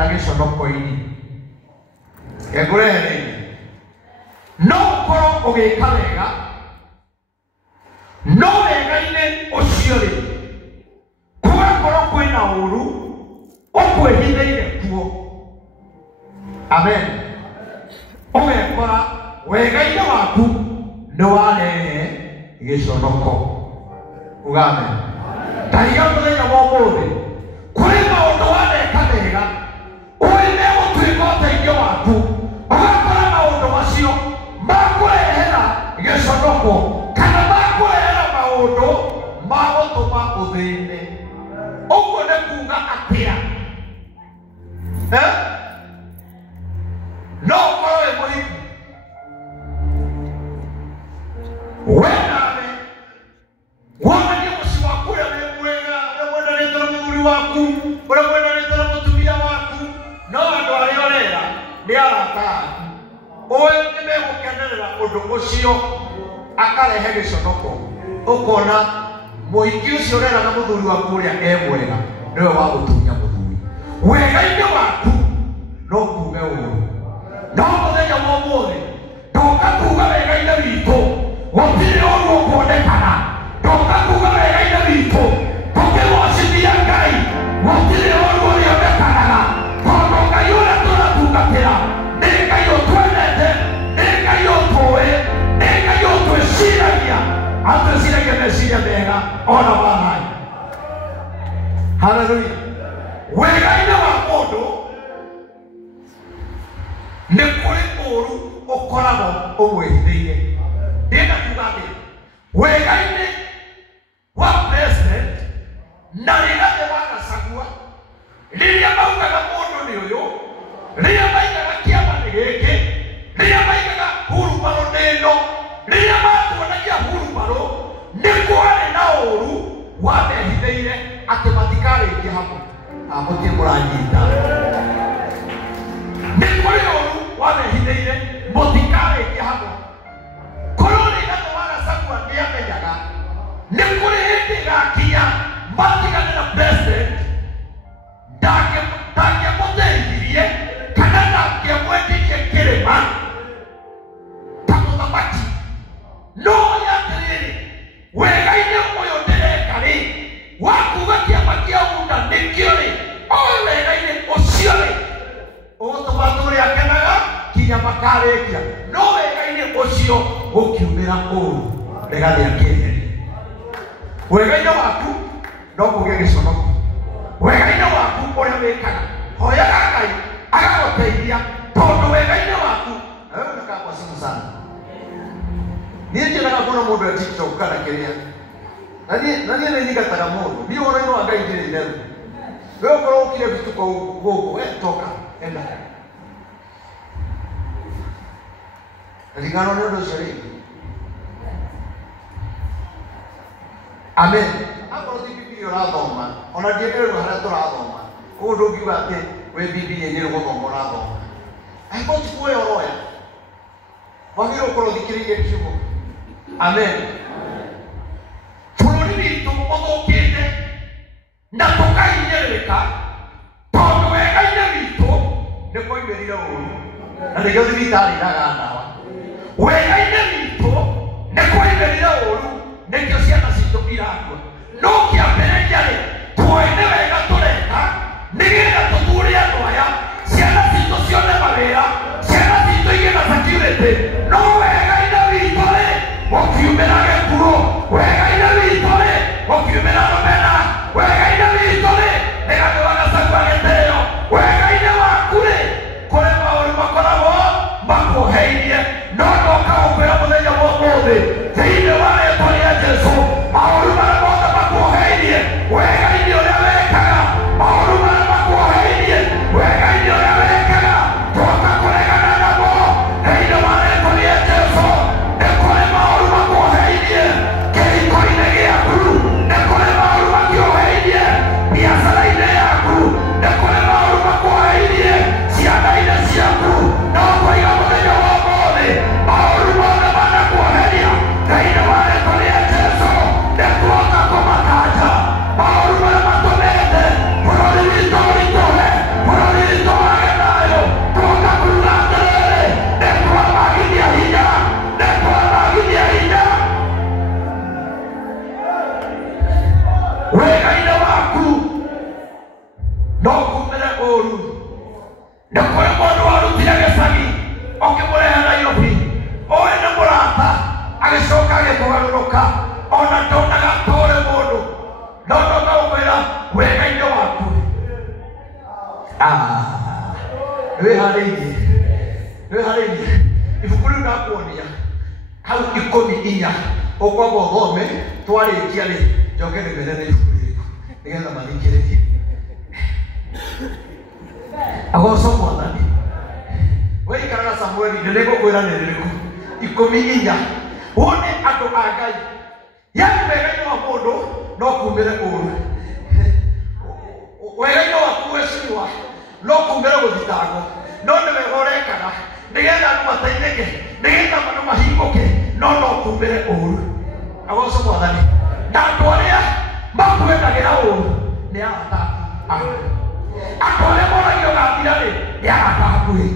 na giconoko-ini ngengurere no ukorwo ugika wega no wega-ini ucio ri kugakorwo kwina uru ukwihithiire kuo. Amen. Ugekora wega-ini waku ni warehe giconoko. Uga amen. Taiga muthenya wa umuthi kuri maundu waneka wega uine gutuika uteithio waku ugakora maundu macio makurehera giconoko kana makurehera maundu ma gutuma uthine. Uguo ni kuga atia no ukorwo wi muhiku wenawe wonanie muci waku uria wi mwega uria mwendanite na muthuri waku uria mwendanite na mutumia waku no andu aria urera ni arata aku uyu ni megukenerera undu ucio akarehe giconoko. Ukona muhiki ucio urera na muthuri waku uria e mwega niwe wa gutunya muthuri wega-ini waku no kuge uru. No muthenya wa umuthi ndoka kuga wega-ini witu gutiri uru ukuonekana. Ndoka kuga wega-ini witu tukigocithia Ngai gutiri uru urionekanaga tondu Ngai uria turatungatira ni Ngai utwendete, ni Ngai utui, ni Ngai utwiciragia atwiciragia meciria mega ona wa thayũ. Haleluya. Wega-ini wa mundu ni kuri uru ukoragwo umwihithiire. Ndienda kuga atĩ wega-ini wa president na Rigathĩ wa Gachagua riria maugaga mundu ni uyu, riria maigaga kiama ni giki, riria maigaga hurumbarũ ni ĩno, riria matuonagia hurumbarũ ni kwari na uru wamehithiire atĩ matikarĩkia hamwe. Gũtirĩ mũranyita. Nĩ kũrĩ ũru wamehithiire mũtikarĩkia hamwe. Korwo Rigathĩ wa Gachagua nĩamenyaga nĩ kũrĩ hĩndĩ ĩgakinya matigane na president ndangĩmũteithirie kana ndangĩmwendirie kĩrĩma ta mũthamaki. No atĩrĩrĩ wega-ini ũyũ ndĩreka rĩ wa kuga kĩama kĩa UNDA nĩkĩo rĩ o wega-ini ũcio rĩ ũgũtũma tũrĩa akenaga kinya makarĩkia. No wega-ini ũcio gũkiumĩra ũru Rigathĩ akĩeheria. Wega-ini waku no kũgĩe giconoko. Wega-ini waku ũrĩa wĩkaga hoyaga Ngai agagũteithia tondũ wega-ini waku nakagwa simu sana. Niĩ njĩraga mũno mũndũ e TikTok kana kĩrĩa na niĩ nĩnyingataga mũndũ niĩ ũhoro-inĩ wa Ngai ndĩrĩ itherũ. We ũkorwo ũkire vituko gũkũ toka enda ringano nĩ ũndũ ũcio rĩ. Amen. Akorwo ti Biblia ũrathoma ona ndiendererwo harĩa tũrathoma ũguo ndũngiuga atĩ wĩ Biblia nĩ gũthoma ũrathoma. Angĩkorwo ti kuoya ũroya wagĩrĩirwo gũkorwo ũthikĩrĩirie kiugo. Amen. Bũrũri witũ ũthũkĩte na tũkahinyĩrĩrĩka tondũ wega-ini witũ nĩ kwoimĩrire ũru na nĩkĩo thibitarĩ iraga ndawa. Wega-ini witũ nĩ kwoimĩrire ũru nĩkĩo ciana citũ irakua. No kĩambĩrĩria rĩ tuoine wega tũreka nĩgetha tũthure andũ aya ciana citũ cione mawĩra, ciana citũ igĩe na security. No wega-ini witũ rĩ gũkiumĩra gĩkuũ. Wega-ini witũ rĩ gũkiumĩra rũmena. Wega-ini witũ rĩ Rigathĩ wa Gachagua gĩtĩĩo. Wega-ini waku rĩ kũrĩ maũndũ makoragwo makuoheirie. No ndoka gũkwĩra mũthenya wa ũmũthĩ thĩinĩ wa rĩĩtwa rĩa Jesũ maũndũ marĩa mothe makuoheirie wega-ini ũrĩa wĩkaga, maũndũ marĩa makuoheirie wega-ini ũrĩa wĩkaga twoka kũregana namo thĩinĩ wa rĩĩtwa rĩa Jesũ. Nĩ kũrĩ maũndũ makuoheirie kĩhiko-inĩ gĩaku, nĩ kũrĩ maũndũ makĩoheirie biacara-inĩ yaku, nĩ kũrĩ maũndũ makuoheirie ciana-inĩ ciaku. No twoiga mũthenya wa ũmũthĩ maũndũ mothe manakuoheria ũru. Na kũrĩ mũndũ warutire gĩcagi ũkĩmũrehe Nairobi, ũyũ nĩ mũrata agĩcoka agĩkũgarũrũka, ona ndonaga tũũre mũndũ, no ngaũkwĩra wega-inĩ waku. Wĩharĩirie ibuku rĩu ndakuonia hau 14 ũkwamba ũthome, twarĩkia rĩ njoke nĩmere nĩ ibuku rĩrĩkũ nĩgetha mathikĩrĩrie. Agocwo Mwathani. Wĩikaraga Samueli, nĩngũkwĩra nĩ rĩrĩkũ 14. Wone andũ a Ngai, yaani wega-inĩ wa mũndũ no kumĩre ũru, wega-inĩ waku gwĩciria no kumĩre gũthitangwo, no nĩ wega ũrekaga nĩgetha andũ mateithĩke, nĩgetha andũ mahingũke, no kumĩre ũru. Agocwo Mwathani. Na andũ arĩa makwendagĩra ũru nĩ arata aku. Andũ arĩa moragio gathira rĩ nĩ arata hakuhĩ.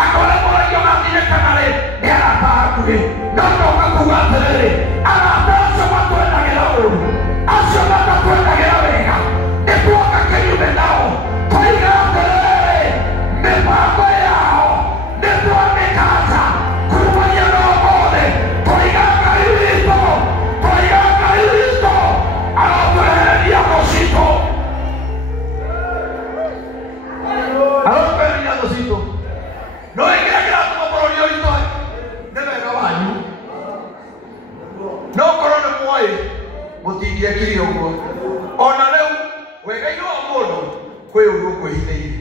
Andũ arĩa moragio gathirĩkaga rĩ nĩ arata hakuhĩ. No ũkakuga atĩrĩrĩ, arata acio makwendagĩra ũru, acio matakwendagĩra wega, nĩtuoka kĩnyume nao, tũiga atĩrĩrĩ, mĩbango yao nĩtwamĩkanja kumania na ũmũthĩ. Tũiga Ngai witũ, tũiga Ngai witũ arotwehereria mũcitũ, arotwehereria mũcitũ. No ĩkĩra kĩratũma bũrũri ũritũ nĩ wega wanyu. No korwo nĩ muoĩ mũtingĩekire ũguo. Ona rĩu wega-inĩ wa mũndũ kwĩ ũguo kwĩhithĩire.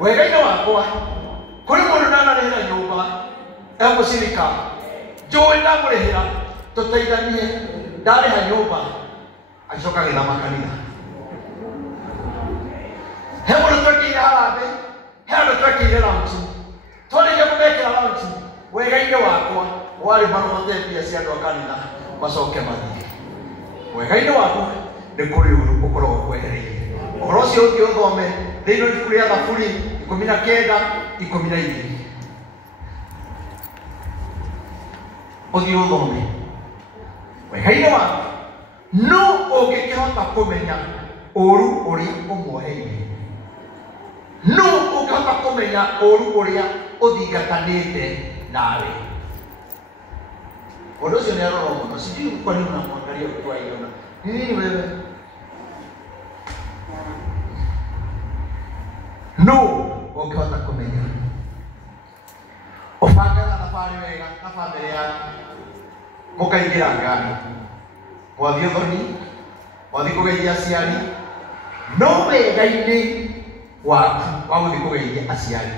Wega-inĩ wakwa kũrĩ mũndũ ndanarĩhĩra nyũmba mũcirika, njũĩ ndamũrĩhĩra tũteithanie, ndarĩha nyũmba agĩcoka agĩthama kanitha. He mũndũ twekĩire harambĩ, he andũ twekĩire launch, twarĩkia kũmekĩra launch, wega-inĩ wakwa warĩ marũgate mbia cia andũ a kanitha macoke mathiĩ. Wega-inĩ waku nĩ kũrĩ ũru ũkoragwo kwehereirie. Ũhoro ũcio ũngĩ ũthome thĩinĩ wa ibuku rĩa Thaburi 19:12. Ũthiĩ ũthome. Wega-inĩ waku no ũngĩkĩhota kũmenya ũru ũrĩa ũmuoheirie, no ũngĩhota kũmenya ũru ũrĩa ũthingatanĩte nawe. Ũndũ ũcio nĩ arora mũno, sijui kwa nini unamwangalia ukiwa iona nini wewe. No ũngĩhota kũmenya, ũbangaga thabarĩ wega na bamĩrĩ yaku, mũkaingĩra ngari, mwathiĩ ũthoni, mwathiĩ kũgeithia aciari, no wega-inĩ waku wa gũthiĩ kũgeithia aciari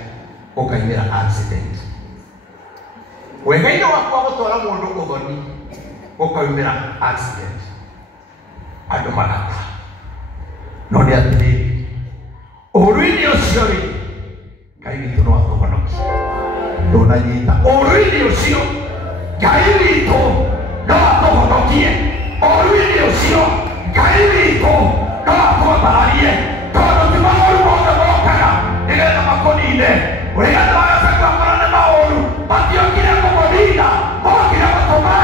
ũkaimĩra accident. Wega-inĩ waku wa gũtwara mũndũ ũthoni ũkaumĩra accident, andũ magakua. No nĩ atĩrĩrĩ, ũru-inĩ ũcio rĩ Ngai witũ no atũhonokie. Ndũnanyita ũru-inĩ ũcio, Ngai witũ no atũhonokie. Ũru-inĩ ũcio Ngai witũ no atũmbararie, tondũ ti maũru mothe mokaga nĩgetha makũnine. Wĩgathe wagacagu akorane maũru matiokire kũmũnina, mokire gũtũma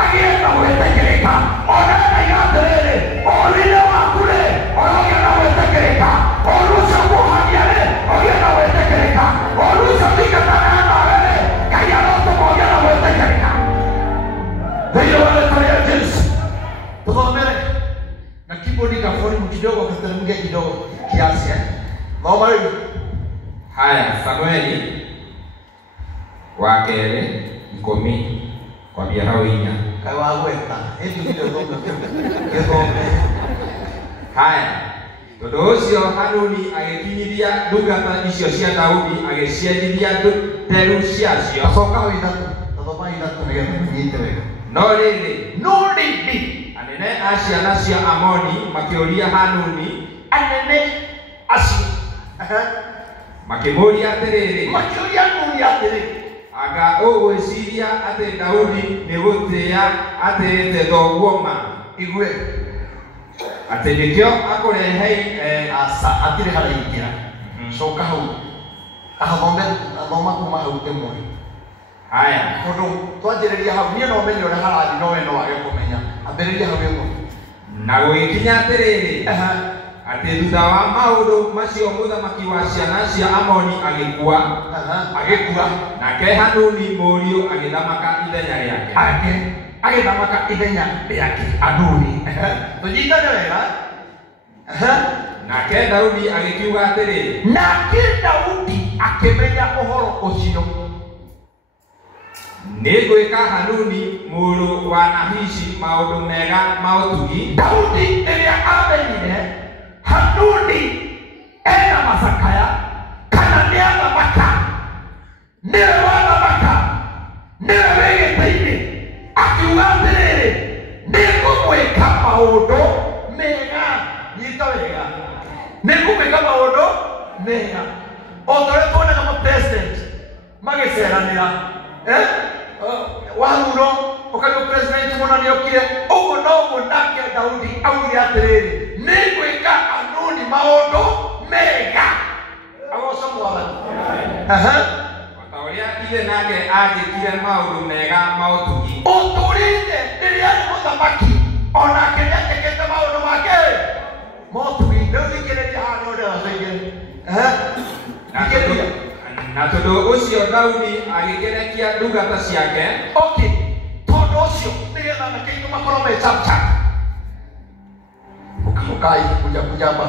agĩe na gwĩtĩkĩrĩka. Ona Ngai atĩrĩrĩ, ũru-inĩ waku rĩ ũrogĩa na gwĩtĩkĩrĩka. Ũru ũcio kuohania rĩ ũgĩe na gwĩtĩkĩrĩka. Ũru ũcio thingatanaga nawe rĩ Ngai arotũma ũgĩe na gwĩtĩkĩrĩka. Thĩinĩ wa rĩĩtwa rĩa Jesũ tũthomere na kibodi kafoni kidogo, kateremke kidogo kiasi. Thoma rĩu. Haya, Samueli wa kerĩ 10 kwambia hau 4. Kai wagweta eti ndio thoma gĩthome. Haya, tondũ ũcio Hanuni agĩkinyithia ndungata icio cia Daudi, agĩciendithia teru ciacio. Acoka hau 3, thoma 3 nĩgetha mũnyite wega. No rĩrĩ anene a ciana cia Amoni makĩũria Hanuni, anene acio makĩmũria atĩrĩrĩ, anga ũgwĩciria atĩ Daudi nĩ gũtĩĩa atĩĩte thoguo ma igwe atĩ nĩkĩo akũreheire asa atirĩ haraingĩra. Coka hau athoma kuma hau 1. Haya, tondũ twanjĩrĩria hau niĩ no menye ũrĩa harathiĩ, no we no wage kũmenya. Ambĩrĩria hau 1. Na gũgĩkinya atĩrĩrĩ, Atĩ thutha wa maũndũ macio mũthamaki wa ciana cia Amoni agĩkua. Nake Hanuni mũriũ agĩthamaka ithenya rĩake. Agĩthamaka ithenya rĩake Hanuni. Tũnyitane wega. Nake Daudi agĩkiuga atĩrĩ. Nake Daudi akĩmenya ũhoro ũcio. Nĩngwĩka Hanuni mũrũ wa Nahishi maũndũ mega ma ũtugi. Daudi rĩrĩa amenyire Hanuni ena macakaya kana nĩ athamaka, nĩwe wathamaka, nĩwe wĩgĩte-inĩ, akiuga atĩrĩrĩ, nĩngũmwĩka maũndũ mega. Nyita wega, nĩngũmwĩka maũndũ mega. O ta ũrĩa tuonaga ma-president magĩceranĩra, wathurwo ũkaigua president mũna nĩokire, ũguo noguo nake Daudi augire atĩrĩrĩ, nĩngwĩka Hanuni maũndũ mega. Agoca Mwathani. O ta ũrĩa ithe nake anjĩkire maũndũ mega ma ũtugi. Ũtũrĩte rĩrĩa arĩ mũthamaki, onake nĩanjĩkĩte maũndũ make ma ũtugi. Rĩu thikĩrĩria haha nĩ ũndũ wacenjia. Na tondũ ũcio Daudi agĩkerekia ndungata ciake. Tondũ ũcio nĩgetha anake aitũ makorwo me chap. Ukai kuja hapa.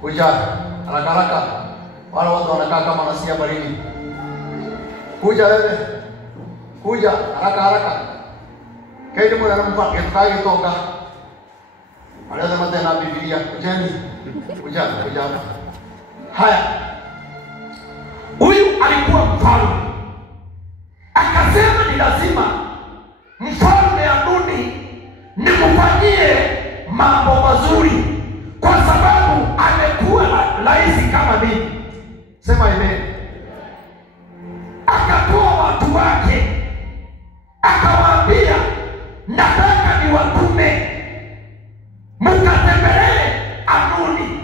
Kuja haraka. Wale watu wanakaa kama nasia baridi. Kuja wewe. Kuja haraka. Kaidi mwana mpaka kai toka. Anasema tena Biblia, kujani. Kuja hapa. Haya. Huyu alikuwa mfalme. Akasema ni lazima mfalme Hanuni nimfanyie mambo mazuri kwa sababu amekuwa rais kama mimi. Sema amen. Akatoa watu wake akawaambia, nataka niwatume mkatembelee Hanuni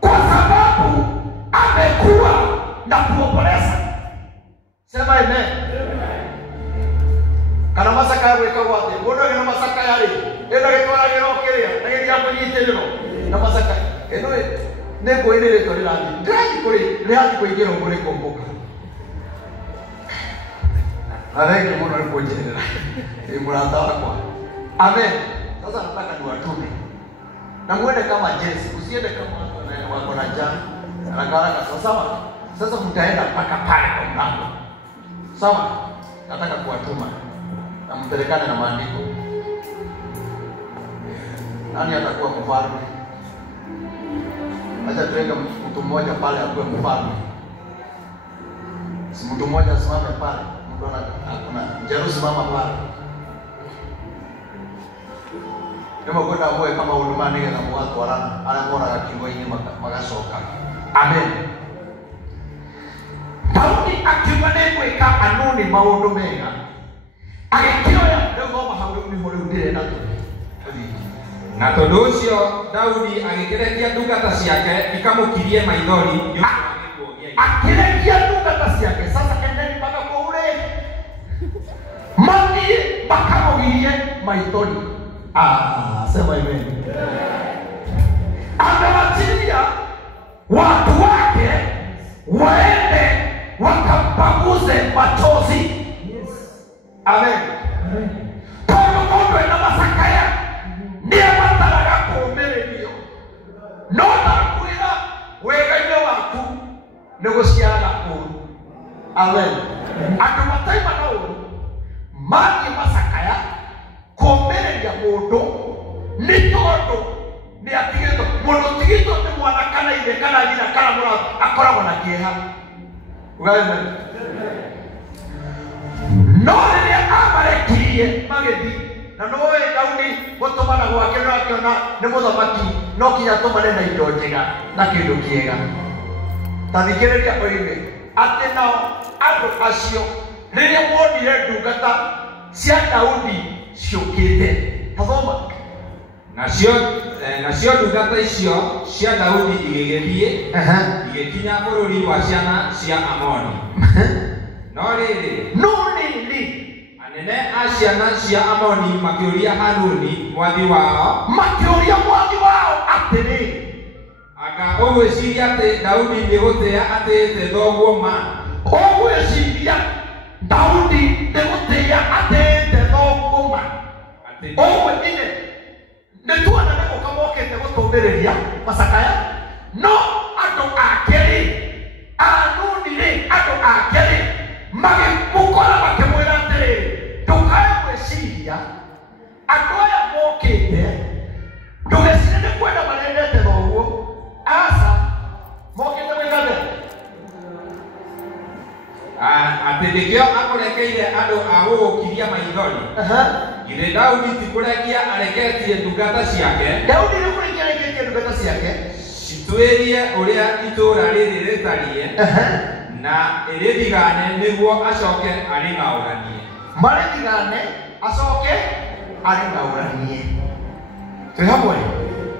kwa sababu amekuwa na kuomboleza. Sema amen. Kana masaka yawe kawate, bono kana masaka yale. Enda getwara gero kiria, ngeria kunyitĩrĩro. Na masaka. Eno neko ile tori landi. Ndani kuri, ndani kuingira ngore komboka. Areke muno alipojenga. Ni mrata wako. Amen. Sasa nataka niwatume. Na muende kama Jesse, usiende kama wako na jana. Haraka sawa. Sasa mtaenda mpaka pale kwa mlango. Sawa? Nataka kuwatuma. Na mpelekane na maandiko. Nani atakuwa mfalme? Acha tuweke mtu mmoja pale akuwe mfalme. Si mtu mmoja asimame pale. Mtu ana Jerusalem mama pale. Nemo kwenda mwe kama huduma nige na mwatu warana. Ana mora kakingo ini magasoka. Amen. Daudi akiuga nĩgwĩka Hanuni maũndũ mega. Agĩkĩoya ndũgoma hau nĩ hore ndĩrĩ na na tondũ ũcio Daudi agĩkerekia ndungata ciake ikamũkirie maithori. Akĩrekia ndungata ciake. Sasa endeni mpaka kũure mathiĩ makamũgirie maithori. Sema amen. Akawachilia watu wake waende wakampaguze machozi. Amen. Tondũ mũndũ ena macakaya nĩabataraga kũũmĩrĩrio. No ndakwĩra wega-inĩ waku nĩgũciaraga ũũru. Amen. Andũ mataima na ũũru mathiĩ macakaya kũũmĩrĩria mũndũ nĩ tondũ nĩatigĩtwo. Mũndũ ũtigĩtwo nĩ mwana kana ithe kana nyina kana mũrata akoragwo na kĩeha. Amen. No rĩrĩa amarekirie magĩthiĩ, na nĩwe Daudi gũtũmana gwake no akĩona nĩ mũthamaki no kinya atũmane na indo njega na kĩndũ kĩega. Ta thikĩrĩria oige atĩ nao andũ acio rĩrĩa monire ndungata cia Daudi ciũkĩte. Tathoma. Nacio ndungata icio cia Daudi igĩgĩthiĩ igĩkinya bũrũri wa ciana cia Amoni. No rĩrĩ anene a ciana cia Amoni makĩũria Hanuni mwathi wao atĩrĩ, aka ogweciria ati Daudi nĩ gũtĩa atĩĩte thoguo ma. Ogweciria Daudi nĩ gũtĩa atĩĩte thoguo ma. Ogwetine nĩ tuona nĩ gũka mokĩte gũtũmbĩrĩria macakaya, no andũ ake-rĩ, Anuni-rĩ, andũ ake-rĩ, magĩmũkora makĩmwĩra atĩrĩrĩ, ndũkae gwĩciria andũ aya mokĩte, ndũgecirie nĩ kwenda marendete thoguo, aca mokĩte gwĩka atĩa? Atĩ nĩkĩo akũrekeire andũ a gũgũkiria maithori. Githĩ Daudi ti kũrekia areketie ndungata ciake? Daudi nĩ kũrekia areketie ndungata ciake cituĩrie ũrĩa itũũra rĩrĩ rĩtariĩ na ĩrĩthigane nĩguo acoke arĩng'aũranie. Marĩthigane acoke arĩng'aũranie. Twĩ hamwe?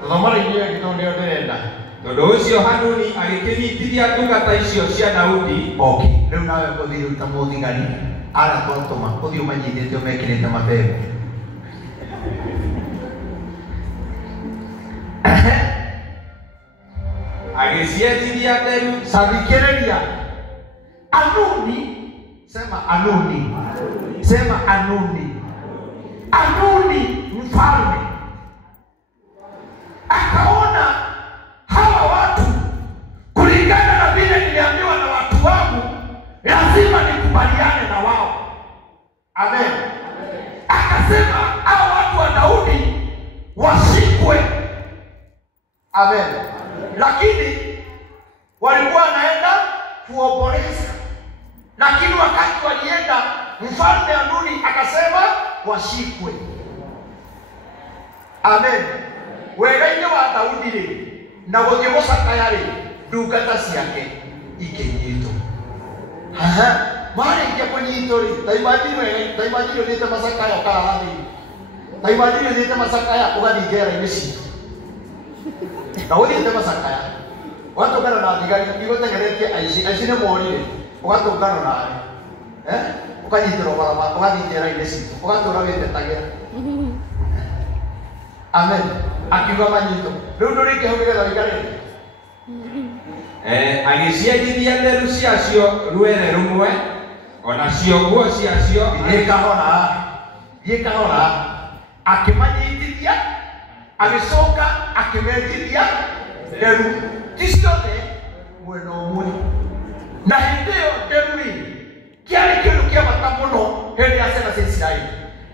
Thoma rĩngĩ angĩkorwo nĩyo ndĩrenda. Tondũ ũcio Hanuni agĩkĩnyitithia ndungata icio cia Daudi. Okay, rĩu nawe ũthiĩ ruta mũthigari ara twatũma ũthiĩ ũmanyitĩte ũmekĩrĩte mabegu. Agĩcienjithia nderu. Thikĩrĩria. Anuni, sema Anuni, sema Anuni. Anuni mfalme akaona hawa watu kulingana na vile niliambiwa na watu wangu, lazima nikubaliane na wao. Amen. Akasema hawa watu wa Daudi washikwe. Amen. Lakini walikuwa wanaenda kuomboleza, lakini wakati walienda, mfalme Anuni akasema washikwe. Amen. Wega-inĩ wa Daudi-rĩ, na gũthiĩ gũcakaya-rĩ, ndungata ciake ikĩnyitwo. Marĩkia kũnyitwo-rĩ, ta imagine ũthiĩte macakaya ũkarara thĩ. Ta imagine ũthiĩte macakaya ũgathiĩ njera-inĩ citũ. Na ũthiĩte macakaya, ũgatũngana na thigari igũtengeretie aici nĩ morire, ũgatũngana nawe. Ũkanyitĩrwo barabara, ũgathiĩ njera-inĩ citũ, ũgatũra wĩtetagĩra. Amen. Akiuga manyitwo. Rĩu ndũrĩkia hau nĩgetha wĩikarĩte. Agĩcienjithia nderu ciacio rwere rũmwe, onacio nguo ciacio gĩkahora, akĩmanyitithia, agĩcoka akĩmenjithia nderu ti ciothe mwena ũmwe. Na hĩndĩ ĩyo nderu-rĩ, kĩarĩ kĩndũ kĩa bata mũno hĩndĩ ya ciana cia Isiraeli.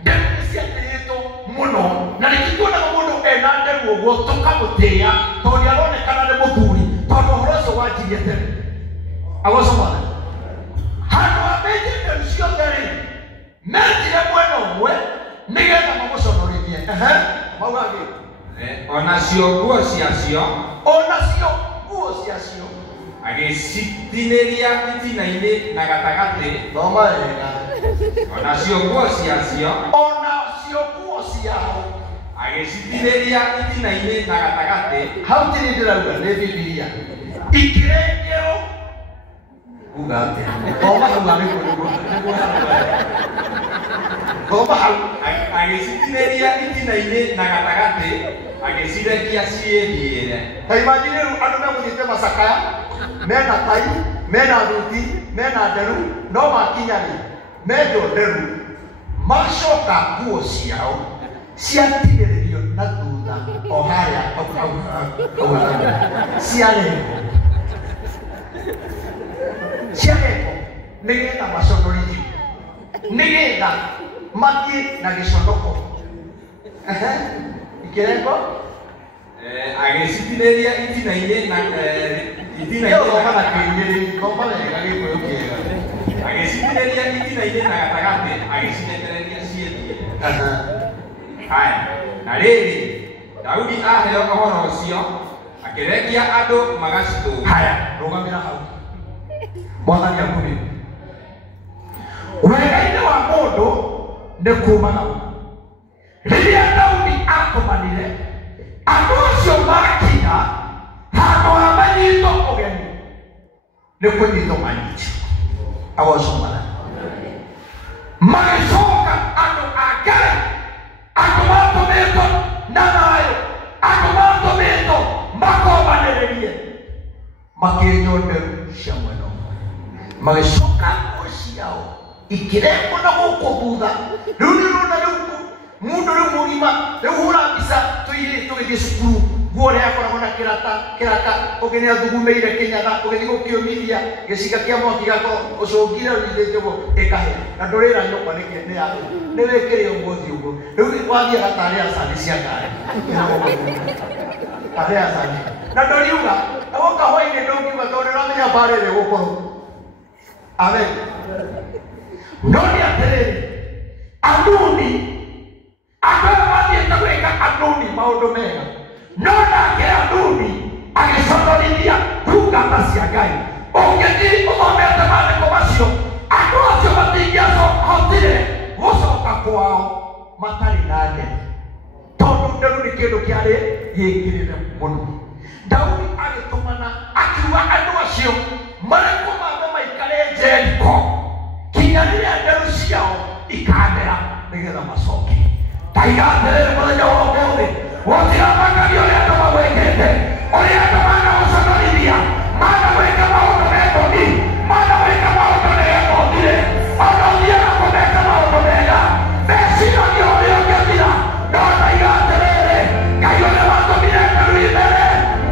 Nderu nĩciatĩrĩtwo mũno, na nĩkĩtuonaga mũndũ ena nderu ũguo tũkamũtĩĩa tondũ nĩaronekana nĩ mũthuri, tondũ ũhoro ũcio wanjirie tene. Agocomana handũ ha menje nderu ciothe-rĩ, menjire mwena ũmwe nĩgetha mamũconorithie. Mauga angĩ onacio nguo ciacio agĩcitinĩria itina-inĩ na gatagatĩ. Thoma wega. Onacio nguo ciao agĩcitinĩria itina-inĩ na gatagatĩ. Hau tiri ndĩrauga nĩ Bibilia. Ikĩrengerwo uga atĩa? Thoma hau nĩguo. Thoma hau. Agĩcitinĩria itina-inĩ na gatagatĩ, agĩcirekia ciĩthiĩre. Ta imagine rĩu andũ megũthiĩte macakaya, mena tai, mena thuti, mena nderu, no makinya-rĩ, mendwo nderu, macoka nguo ciao ciatigĩrĩrio na thutha o harĩa ciarengwo nĩgetha maconorithio, nĩgetha mathiĩ na gĩconoko. Ikĩrengo agĩcitinĩria itina-inĩ na agĩcitinĩria itina-inĩ na gatagatĩ, agĩcirekereria ciĩthiĩre. Haya, na rĩrĩ Daudi aheo ũhoro ũcio, akĩrekia andũ magacitũũra. Haya, rũgamĩra hau. Mwathani akũrĩ. Wega-inĩ wa mũndũ nĩ kuuma hau. Rĩrĩa Daudi atũmanire, andũ acio makinya handũ ha manyitwo ũgeni, nĩ kũnyitwo manyitwo. Agocomana. Magĩcoka andũ a Ngai, andũ matũmĩtwo na thayũ, andũ matũmĩtwo makombanĩrĩrie. makĩnjonde cia mwena magĩcoka nguo ciao ikĩrengwo na gũkũ thutha rĩu nĩrona rĩu mũndũ rĩu mũgima rĩu hũra mbica tũgĩthiĩ cukuru nguo ũrĩa yakoragwo na kĩraka ũgĩnĩa thugumeire kĩnyaga ũgĩthiĩ gũkĩũmithia gĩciga kĩa mwaki gakorwo ũcũngire ũnyithĩtio ĩkahe na ndũrĩra nyũmba nĩ wĩkĩre ũmũthĩ ũguo rĩu wathiĩ gatarĩ acani cia ngari tarĩ acani na ndũriuga woka hwainĩ ndũngiuga tondũ nĩũramenya mbarĩ ĩrĩa gũkorwo amen no nĩ atĩrĩrĩ Anuni akaga mathiĩte gwĩka Anuni maũndũ mega no nake Anuni agĩconorithia ndungata cia Ngai ũngĩthiĩ ũthomete maandĩko macio andũ acio matingĩahotire gũcoka kwao matarĩ na nderi tondũ nderi nĩ kĩndũ kĩarĩ gĩkĩrĩre mũno Daudi agĩtũmana akiuga andũ acio marĩkũ mambe maikare Jeriko kinya rĩrĩa nderu ciao ikandera nĩgetha macoke taiga atĩrĩrĩ mũthenya wa ũmũthĩ gũtiramakagia ũrĩa andũ magwĩkĩte ũrĩa andũ managũconorithia managwĩka maũndũ mekoni managwĩka maũndũ negekondire ona ũthiaga kũmeka maũndũ mega meciragia ũrĩa ũngĩthira no taiga atĩrĩrĩ Ngai ũrĩa watũmire nderu imbere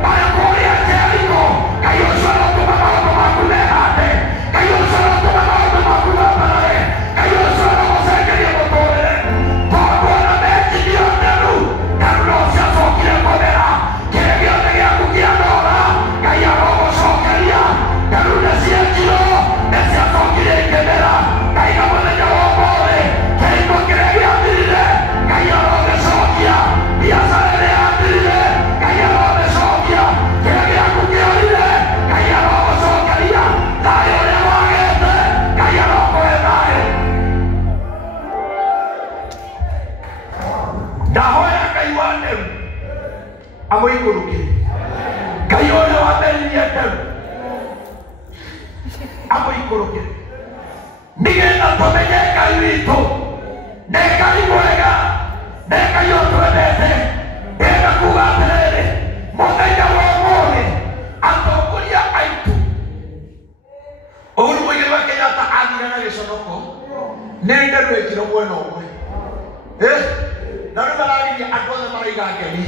marĩ kũrĩa Jeriko Ngai ũcio arotũma maũndũ maku mehande Ngai ũcio arotũma maũndũ maku mambarare Ngai ũcio arogũcenjeria mũtũrĩre tondũ ona metirio nderu no ciacokire kũmera kĩrĩa gĩothe gĩaku kĩanora Ngai arogũcokeria nderu nĩcienjirwo nĩciacokire ikĩmera Ngaiga mũthenya wa ũmũthĩ kĩrĩko kĩrĩa gĩathirire Ngai arogĩcokia biacara ĩrĩa yathirire Ngai arogĩcokia kĩrĩa gĩaku kĩorire Ngai arogũcokeria thayũ ũrĩa wagĩte Ngai arokũhe thayũ ndahoya Ngai wa nderu amũikũrũkĩre Ngai ũrĩa wamberirie nderu amũikũrũkĩre nĩgetha tũmenye Ngai witũ nĩ Ngai mwega nĩ Ngai ũtwendete ndĩrenda kuuga atĩrĩrĩ mũthenya wa ũmũthĩ atongoria aitũ Uhuru Mũigai Kenyatta athire na gĩconoko nĩ nderu ĩkirwo mwena ũmwe na rĩu marariria andũ othe maraiga ngemi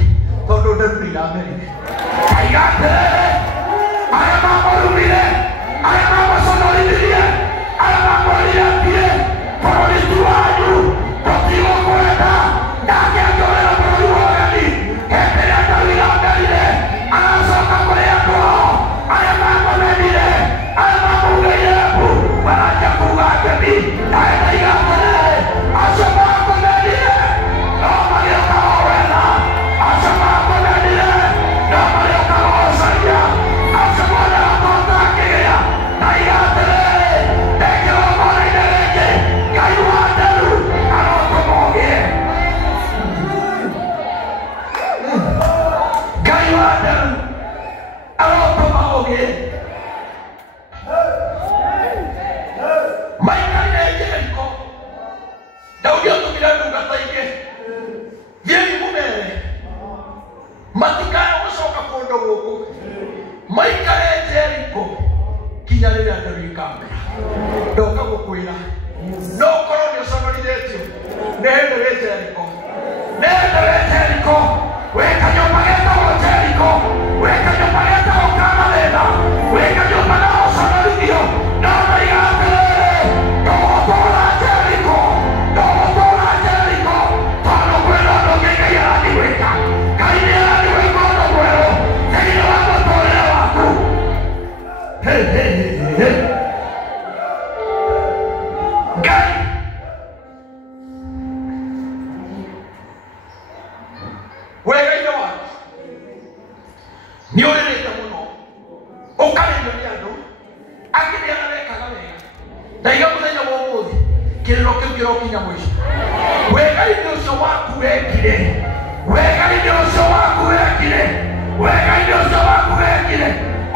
tondũ nderu nĩiramerire Ngaiga atĩrĩrĩ arĩa mamũrumire arĩa mamũconorithirie arĩa mamwĩrire atire bũrũri ti wanyu tũtigũkwenda nake akĩorera bũrũri wa ũgeni hĩndĩ ĩrĩa nderu iramerire aracoka kũrĩ andũ ao arĩa mamũmenire arĩa mamugĩire mbu maranjia kuuga ngemi nawe ndaiga atĩrĩrĩ acio makũmenire no magĩũkaga o wega acio makũmenire no magĩũkaga o caria acio monaga tota akĩgĩa ndaiga atĩrĩrĩ ndĩkĩrogona-inĩ gĩkĩ Ngai wa nderu arotũma ũgĩe Ngai wa nderu arotũma ũgĩe maikarire Jeriko Daudi atũmire ndungata ingĩ thiĩi mũmere matikae gũcoka kũndũ gũkũ maikare Jeriko kinya rĩrĩa nderu ikamera ndoka gũkwĩra no ũkorwo nĩũconorithĩtio nĩ hĩndĩ wĩ Jeriko nĩ hĩndĩ wĩ Jeriko wĩ kanyũmba getagwo Jeriko wĩ kanyũmba getagwo ka mathĩna wĩ kanyũmba ga gũconorithio no ndaiga atĩrĩrĩ ndũgũtũũra Jeriko ndũgũtũũra Jeriko tondũ kwĩna ũndũ ũngĩ Ngai arathiĩ gwĩka Ngai nĩarathiĩ gwĩka ũndũ mwerũ thĩinĩ wa mũtũũrĩre waku Ngai wega-inĩ waku nĩũrĩrĩte mũno ũkarĩrio nĩ andũ angĩ nĩ arĩa wekaga wega ndaiga mũthenya wa ũmũthĩ kĩrĩro kĩu kĩrokinya mũico wega-inĩ ũcio waku wekire wega-inĩ ũcio waku wekire wega-inĩ ũcio waku wekire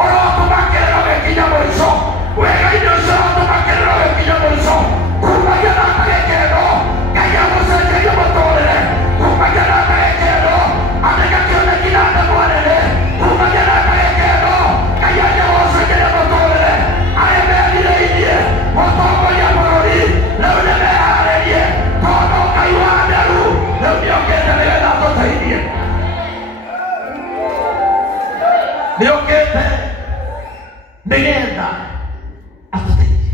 ũrotũma kĩrĩro gĩkinya mũico wega-inĩ ũcio ũrotũma kĩrĩro gĩkinya mũico kumagia na ndagĩkĩndo Ngai agũcenjerie mũtũũrĩre kumagia na ndagĩkĩndo andĩka kĩoneki na ndemwanene kumagia na ndagĩkĩndo Ngai agĩgũcenjerie nigetha atuteithie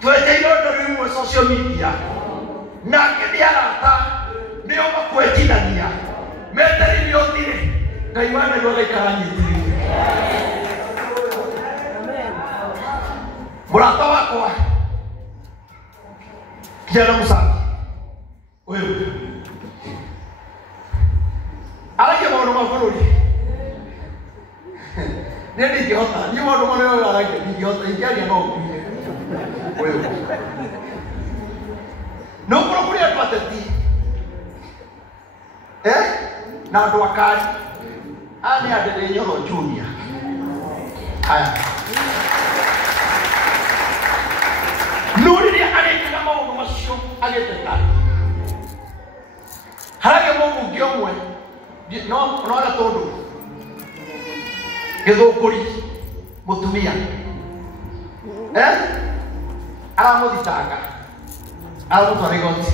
tweje irondo rimwe social media nake nĩ arata nĩo makwendithania meteri nĩ ũthire Ngai wa Ngai agaikara nyitĩrĩire mũrata wakwa kijana Musavi wewe aragia maũndũ ma bũrũri nĩ ndingĩhota nĩ maũndũ marĩa wewe aragia ndingĩhota ingĩaria no nguire wewe no ũkorwo kũrĩ andũ ateti na andũ akari aya nĩ andũ Nyoro Junior aya no rĩrĩa arekaga maũndũ macio agĩteta haragĩa mũmbunge ũmwe no ara tondũ gĩthũngũri mũtumia aramũthitanga aramũtwara igoti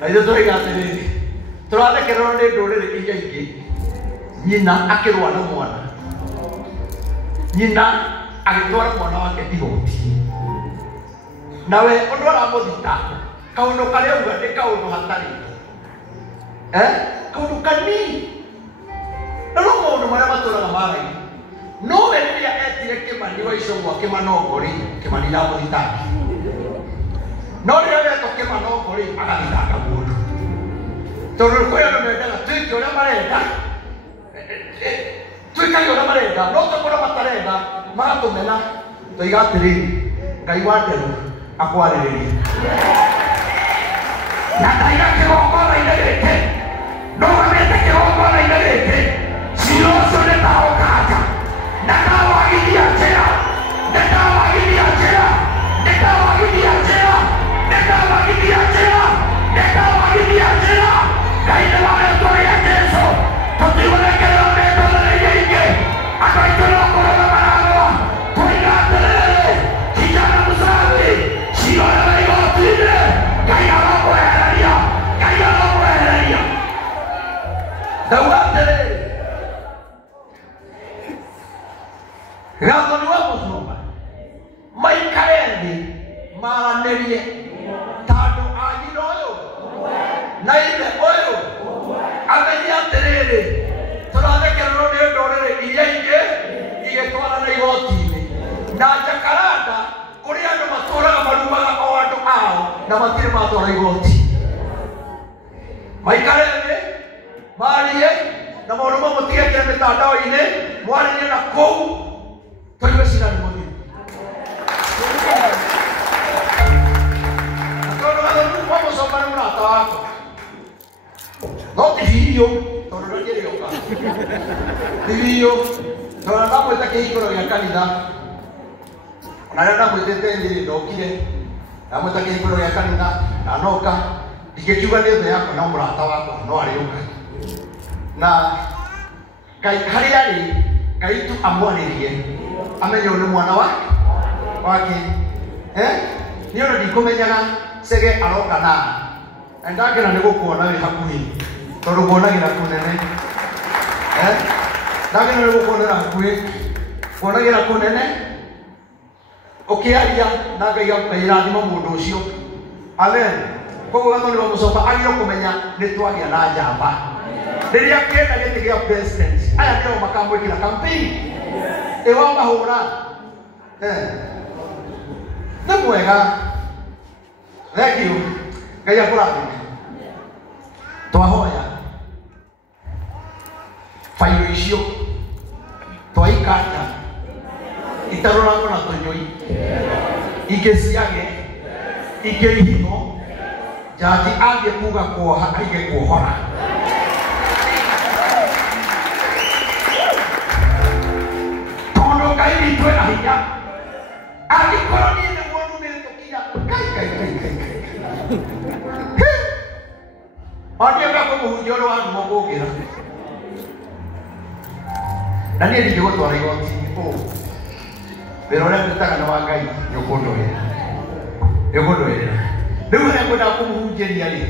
na ithuĩ tũraiga atĩrĩrĩ tũrathekererwo nĩ ndũrĩrĩ iria ingĩ nyina akĩrũa na mwana nyina agĩtwara mwana wake igoti nawe ũndũ aramũthitanga kaũndũ karĩa auga nĩ kaũndũ hatarĩ kaũndũ kanini na no maũndũ marĩa matũraga mara-inĩ no we rĩrĩa etire Kĩmani wa Icũng'wa Kĩmanongo-rĩ Kĩmani ndamũthitanga no rĩrĩa wetwo Kĩmanongo-rĩ agathitanga mũndũ tondũ kwĩ andũ mendaga twĩke ũrĩa marenda twĩkage ũrĩa marenda no tũkorwo matarenda magatũmena tũiga atĩrĩrĩ Ngai wa nderu akwarĩrĩrie na ndaiga kĩgongona-inĩ gĩkĩ ndũgamĩte kĩgongona-inĩ gĩkĩ cira ũcio nĩndawũkanja ndakawagithia njĩra ndakawagithia njĩra ndakawagithia njĩra ndakawagithia njĩra ndakawagithia njĩra Ngai nĩ waretwo rĩa Jesũ tũtigũrekererwo nĩ ndũrĩrĩ iria ingĩ andũ aitũ no kũrũga maragwa tũiga atĩrĩrĩ kijana Musavi cira ũrĩa wĩ igoti-inĩ Ngai arokwehereria Ngai arokwehereria ndauga atĩrĩrĩ Gathoni wa Mũthũng'a maikare thĩ maranĩrie tondũ anyina ũyũ na ithe ũyũ amenye atĩrĩrĩ tũrathekererwo nĩ ndũrĩrĩ iria ingĩ igĩtwarana igoti-inĩ na Jacaranda kũrĩ andũ matũraga marumaga o andũ ao na matirĩ matwara igoti maikare thĩ marie na maũndũ mamwe tigekĩre mĩtandao-inĩ mwarĩrie na kũu tũigue cira nĩ mũthiru tondũ Gathoni wa Mũcomba nĩ mũrata wakwa no ti biũ tondũ ndangĩrĩoka ti biũ tondũ ndamwĩta kĩhingũro gĩa kanitha ona rĩrĩa ndamwĩtĩte ndĩrĩ ndokire ndamwĩta kĩhingũro gĩa kanitha na noka ndingĩkiuga nĩ thũ yakwa no mũrata wakwa no arĩũka na Ngai harĩa arĩ Ngai tu amwarĩrie amenye ũyũ nĩ mwana wake niĩ ona ndikũmenyaga Chege aroka na ndakena nĩ gũkuona wĩ hakuhĩ tondũ kuonagĩra kũnene ndakena nĩ gũkuonera hakuhĩ kuonagĩra kũnene ũkĩaria na Ngai irathima mũndũ ũcio amen koguo Gathoni wa Mũcomba agĩrĩirwo kũmenya nĩ twagĩa na njamba rĩrĩa kĩenda gĩtĩ gĩa president aya nĩo makamwĩkĩra campaign wa mahũra nĩ mwega thank you Ngai akũrathime twahoya failo icio twaikanja itarũragwo na tũnyũi ingĩciage ingĩrihino jaji angĩ kuga kuoha aige kuohora tondũ Ngai witũ ena hinya angĩkorwo niĩ nĩ mũndũ nĩtũkinya ondiaga kũmũhunjia ũrĩa wa nduma kũngĩra na niĩ ndingĩgũtwara igoti-inĩ wĩra ũrĩa twĩtaga nĩ wa Ngai nĩ ũkũndũĩra rĩu harĩa ngwendaga kũmũhunjĩria-rĩ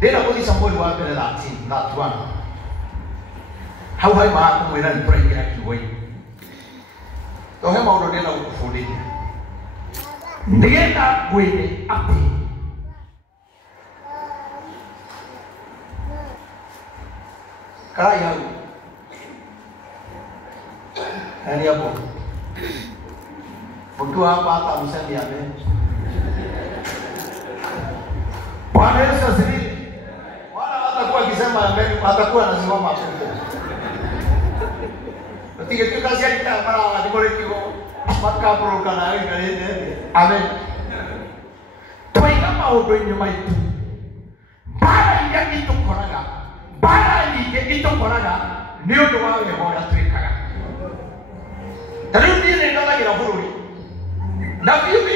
ndĩrenda gũthiĩ Samũeli wa mbere 13:31 hau haimaga kũmwĩra nĩ tũraingĩra kiugo-inĩ tohe maundu ndenda gukufundithia ndigenda gwire ati karai hau nani hapo mtu hapa hata msemi amen. Bwana Yesu asifiwe. Wala hatakuwa akisema amen, atakuwa anasimama hapo. Ketika kita kazi kita para dibore kigo maka program na ngale amen. Toiga maundu nyuma itu. Bara iria itukoraga. Bara iria itukoraga ni undu wa weho ya twikaga. Tariu ni ndagira bururi. Na bibi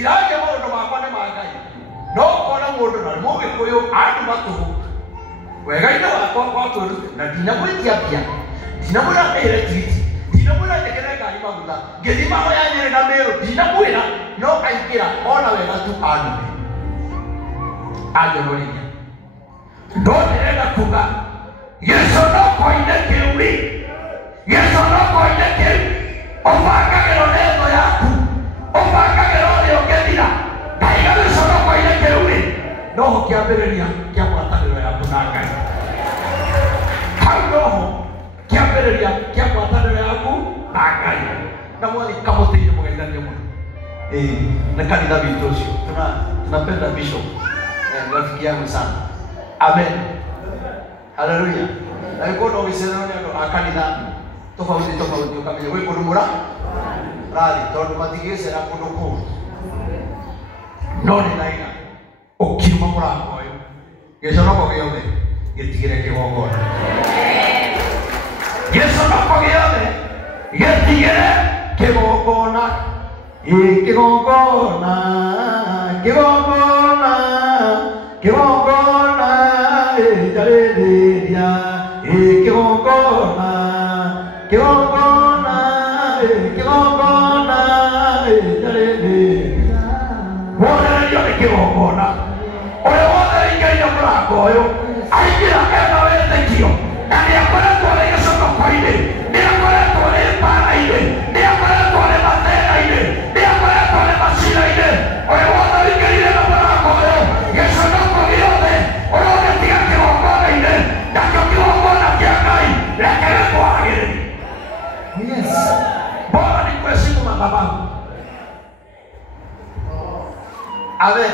iraje maundu makwa ni magai. No kona mundu na muge kuyo andu matuhu. Wega ina wakwa kwa turu na dinamwitia pia. Dinamura mere titi. Dinamura tekere gari maguta. Gedima hoya nyere na mero dinamura no aikira ona wega tu anu. Ajo norinya. Ndo ndirenda kuga. Yesu no koine kiuri. Yesu no koine kiuri. Ofaka gero nezo yaku. Ofaka gero leo gedira. Kaiga Yesu no koine kiuri. No kiambereria kia mwataniro yaku na Ngai. Hau noho kiambereria kia mwataniro yaku na Ngai. Na mwali kamoteire mugaithania muno. Na kanitha witu ucio tunapenda bishop. Rafiki yangu sana. Amen. Haleluya. Na yuko ndo gisera ndo akanitha tofauti ukamenya wewe kurumura rali tondu matigese na kundu ku no ni naina ukiruma murango uyu gicorogo giothe gitigire kigongona gicorogo giothe gitigire kigongona kigongona itareria kigongona itareria wona ndio kigongona oyo wona ingaina murako oyo aingira ena wethekio na ni akoretwo ari gicoko kwaine ni akoretwo ari mbara-ine ni akoretwo ari matera-ine ni akoretwo ari macira-ine oyo wona ingaina na murako oyo gicoko giothe oyo getiga kigongona-ine nakio kigongona kia Ngai rekere kwagĩrĩria. Yes. Bora ni kuheshimu madhabahu. Amen.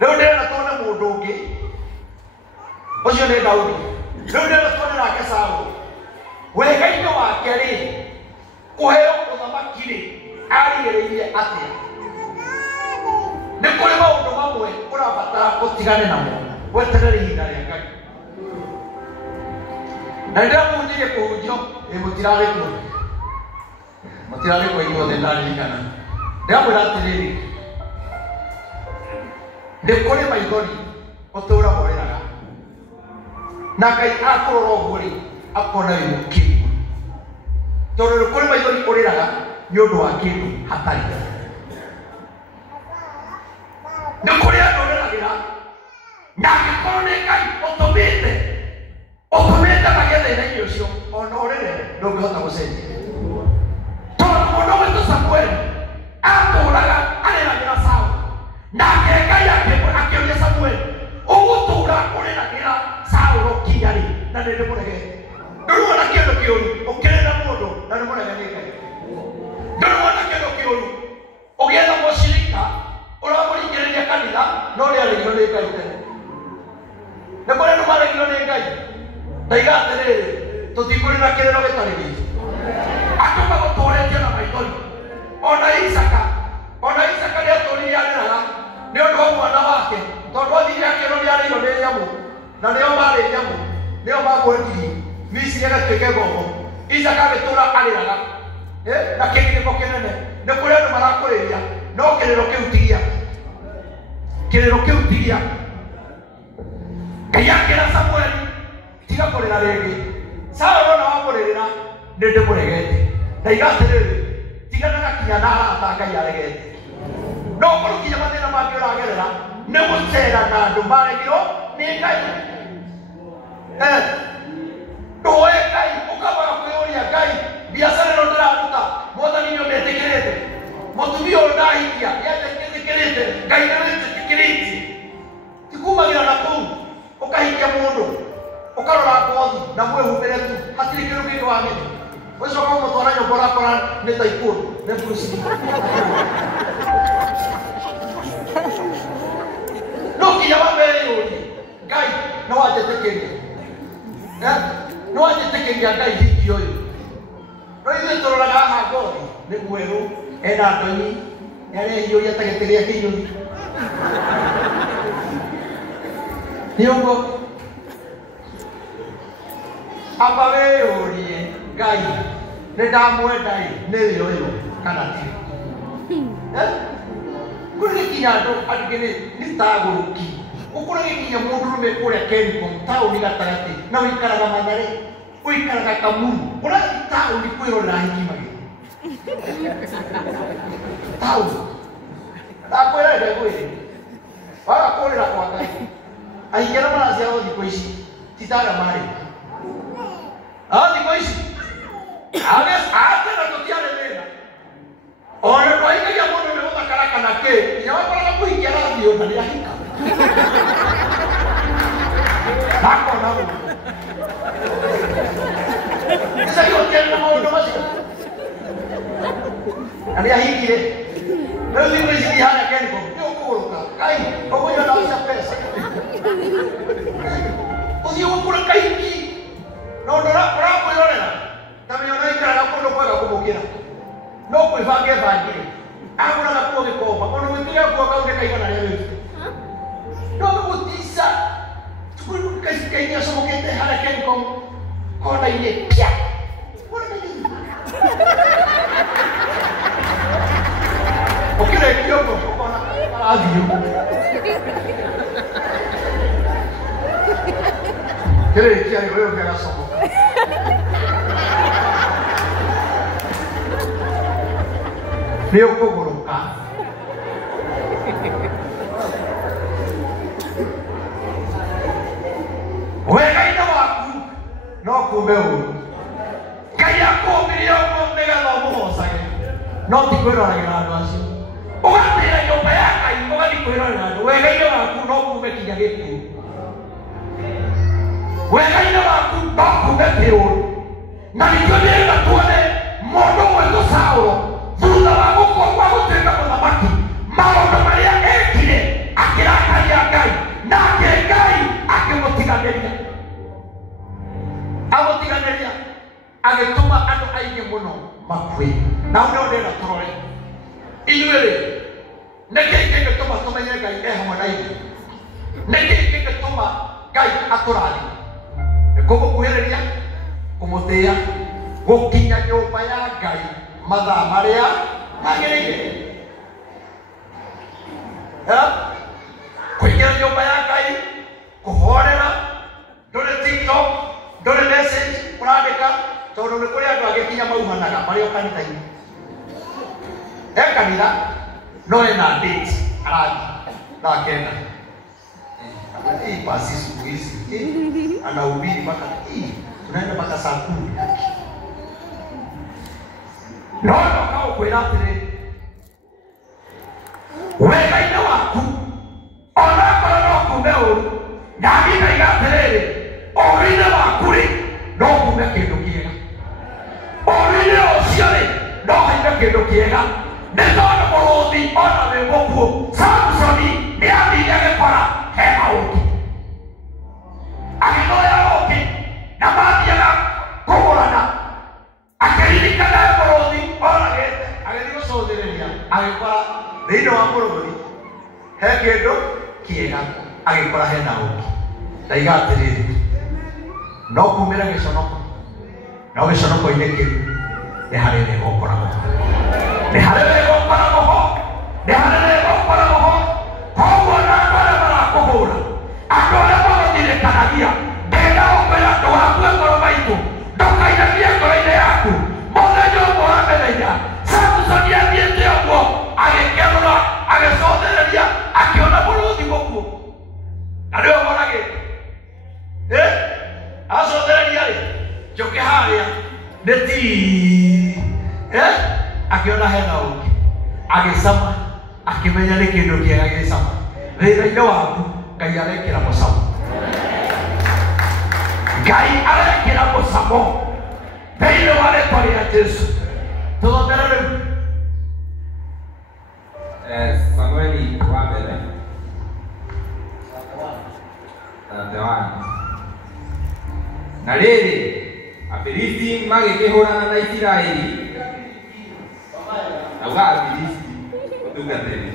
Leo ndĩrenda tuone mũndũ ũngĩ ũcio nĩ Daudi. Leo ndĩrenda tuone nake Saũlũ. Wega-inĩ wake rĩ kũheo ũthamaki rĩ arigĩrĩirie atĩa? Nĩ kũrĩ maũndũ mamwe ũrabatara ũtigane namo weterere ihinda rĩa Ngai. Na ndĩramũnjire kũhunjio mũtirarĩ kuo inyuothe ndaririkana. Ndĩramwĩra atĩrĩrĩ nĩ kũrĩ maithori ũtũũraga ũrĩraga na Ngai akũrora ũguo rĩ akona wĩ mũkĩru tondũ nĩ kũrĩ maithori ũrĩraga nĩ ũndũ wa kĩndũ hatarĩ. Nĩ kũrĩ andũ ũrĩragĩra na angĩkorwo nĩ Ngai ũtũmĩte magetha-inĩ ũcio ona ũrĩre ndũngĩhota gũcenjia. Tondũ mũndũ witũ Samueli atũũraga arĩragĩra Saũlũ nake Ngai akĩũria Samueli ũgũtũũra ũrĩragĩra Saũlũ kinya rĩ na nĩ ndĩmũregete? Ndũruona kĩndũ kĩũru ũkĩrĩra mũndũ na nĩ mũrege nĩ Ngai? Ndũruona kĩndũ kĩũru ũgĩetha mũcirika ũramũringĩrĩria kanitha no rĩarĩirio nĩ Ngai tene? Nĩ kũrĩ andũ maregirwo nĩ Ngai? Ndaiga atĩrĩrĩ tũtikũrĩ na kĩrĩro gĩtarĩ gitũ. Andũ magũtũũrĩtie na maithori. Ona Isaka nĩ atũũrire arĩraga nĩ ũndũ wa mwana wake tondũ athire akĩĩrwo nĩ arĩirwo nĩ nyamũ na nĩo marĩ nyamũ nĩo mamwendirie Misiri agatuĩke ngombo. Isaka agĩtũũra arĩraga na kĩgirĩko kĩnene. Nĩ kũrĩ andũ marakũrĩria no kĩrĩro kĩu ti gĩa. Ngai akĩra Samueli tiga kũrĩra rĩngĩ. Saũlũ ona wamũrĩrĩra nĩ ndĩmũregete. Ndaiga atĩrĩrĩ tigana gakinya na arata Ngai aregete. No ũkorwo kinya mathĩna mangĩ ũragerera nĩ gũcera na andũ maregirwo nĩ Ngai. Ndũĩ Ngai ũkabaga kwĩyũria wamenya wewe kama mtu anayo bora ni tycoon ni Bruce Lee Loki ya wabeli Ngai no wajetekeria no wajetekeria Ngai hiki yoyo no ile tororaga haha ngori ni mweru ena ndoni yale hiyo yatageteria kinyoni Niongo aba weyorie Ngai ndamwenda ni yoyo kana ti kuri kinyando adigene ni taguruki ukuri kinya mundu rume kure kenko tauni gatagati na wikaraga Mathare wikaraga Kamuru ura tauni kwirora hikimagi tauni takwira ndegwire wala kurira kwa Ngai aingera maracia thiko ici titaga mari thiko ici atena tutiare wira ona twaikagia mundu ni guthakara kana ki nya wakoraga kuikia radio na ni ahika Nako na mu Isa yote na maundu macio Ani ahikire Leo ni mwezi hana kenko ndio kuruka kai pamoja na pesa Usio kula kaiki no rapo yorena tamio na ikara kundo kwa kumukira no kuivange vangire agura na kuo gikoba ono wikira kwa kaunde kaigana leo no gutisa tukuru kasikainya somokete hala kenko kona ile pia okile kioko kona avio kile kia ni wewe kwa somo Leo kugoroka wega ina waku no kumbe uru Ngai akumirie uguo nigetha umuhocage no ti kwiroragĩra andũ acio ũgatĩra nyũmba ya Ngai ũgathiĩ kwĩrorera andũ wega-inĩ waku no kume kinya gĩkuũ wega-inĩ waku no kume kĩũru na nĩkĩo nĩgetha tuone mũndũ gwĩtwo Saũlũ thutha wa gũkorwo gũtuĩka mũthamaki maũndũ marĩa ekire akĩrakaria Ngai nake Ngai akĩmũtiganĩria agũtiganĩria agĩtũma andũ aingĩ mũno makue na ũndũ ndĩna tũrore inyuĩ nĩkĩ kĩngĩtũma tũmenye Ngai e hamwe na ithuĩ nĩkĩ kĩngĩtũma Ngai atũrathime nĩ kũmũkuhĩrĩria kũmũtĩĩa gũkinya nyũmba ya Ngai mathaa marĩa magĩrĩire kũingĩra nyũmba ya Ngai kũhorera ndũrĩ TikTok ndũrĩ message ũrandĩka tondũ nĩ kũrĩ andũ agĩkinya maumanaga marĩ o kanitha-inĩ kanitha no ena date arathi thaa kenda basi siku hizi anahubiri mpaka tunaenda mpaka saa 10 no kaũkwĩra atĩrĩ wega-inĩ waku onakorwo no kume ũru ndagĩnaiga atĩrĩrĩ ũru-inĩ waku-rĩ no kume kĩndũ kĩega ũru-inĩ ũcio-rĩ no haime kĩndũ kĩega nĩ tondũ mũrũthi ona wĩ mũkuũ Samsoni nĩ athire agĩkora he maũndũ agĩthoya ũngĩ na mathiaga kũgũrana akĩririkana mũrũthi oragĩte agĩthiĩ gũcũthĩrĩria agĩkora thĩinĩ wa mũrũthi he kĩndũ kĩega agĩkora hena ũngĩ ndaiga atĩrĩrĩ no kumĩra gĩconoko no gĩconoko-inĩ kĩu nĩ harĩ wega ũkoragwo nĩ harĩ wega ũkoragwo ho nĩ harĩ wega ũkoragwo ho koguo na andũ arĩa marakũhũra andũ arĩa magũthirĩkanagia ndenda ũkwĩra ndũgakue ngoro maitũ ndũkainagie ngoro-inĩ yaku mũthenya ũmwe wa mĩthenya Samsoni athiĩte ũguo agĩkerũra agĩcũthĩrĩria akĩona mũrũthi mũkuũ na nĩwe moragĩte acũthĩrĩria-rĩ njũkĩ harĩa nĩ tii akĩona hena ũngĩ agĩcama akĩmenya nĩ kĩndũ kĩega gĩcama thĩna-inĩ waku Ngai arekĩra mũcamo Ngai arekĩra mũcamo thĩinĩ wa rĩĩtwa rĩa Jesũ. Tũthomere rĩu Samueli wa mbere na rĩrĩ Afilisti magĩkĩhũrana na Isiraeli. Nauga Afilisti ũtungatĩri.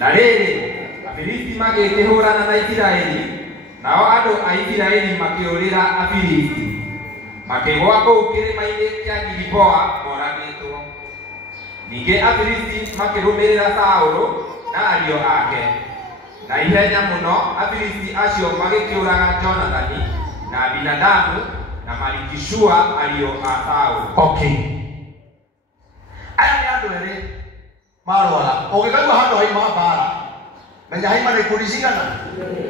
Na rĩrĩ Afilisti magĩkĩhũrana na Isiraeli, nao andũ a Isiraeli makĩũrĩra Afilisti, makĩgũa kũu kĩrĩma-inĩ kĩa Giliboa moragĩtwo. Ningĩ Afilisti makĩrũmĩrĩra Saũlũ na ariũ ake, na ihenya mũno Afilisti acio magĩkĩũraga Jonathani na Abinadabu na Malikishua ariũ a Saũlũ. Okay. Aya nĩ andũ erĩ marwara. Ũngĩkaigua handũ haima mbara, menya haima nĩ ikundi cigana?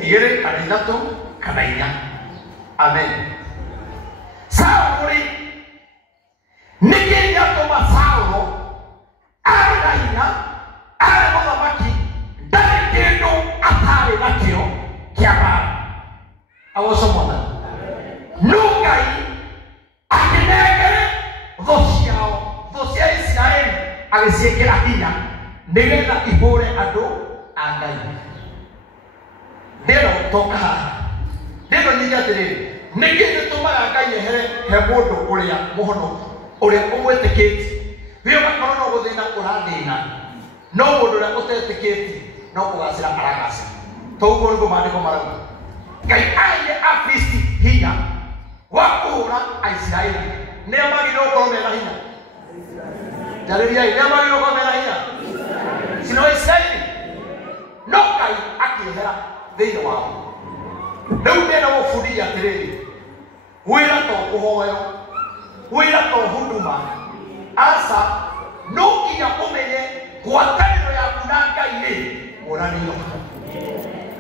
Igĩrĩ kana ithatũ kana inya. Amen. Saũlũ nĩkĩ gĩatũma Saũlũ arĩ na hinya, arĩ mũthamaki, ndarĩ kĩndũ atarĩ nakĩo kĩa mbara? Awosomona no Ngai akĩnengere thũ ciao, thũ cia Isiraeli agĩciĩkĩra hinya nĩgetha ihũre andũ a Ngai. Ndĩno toka haha, ndĩno nyingĩ atĩrĩrĩ, nĩkĩ gĩtũmaga Ngai ehere he mũndũ ũrĩa mũhono ũrĩa ũmwĩtĩkĩtie? Wĩ ũgakorwo no gũthĩna ũrathĩna, no mũndũ ũrĩa ũtetĩkĩtie no kũgacĩra aragacĩra. Toguo nĩguo maandĩko marauga. Ngai aheire Afilisti hinya wa kũhũra Aisiraeli. Nĩo magĩrĩirwo gũkorwo mena hinya? Njarĩriai, nĩo magĩrĩirwo gũkorwo mena hinya? Sino Isiraeli? No Ngai akĩehera thĩinĩ wao. Rĩu ndĩrenda gũbundithia atĩrĩrĩ, wĩra to kũhoyo, wĩra to huduma. Asa, no nginya ũmenye ngwatanĩro yaku na Ngai nĩ mũranĩro.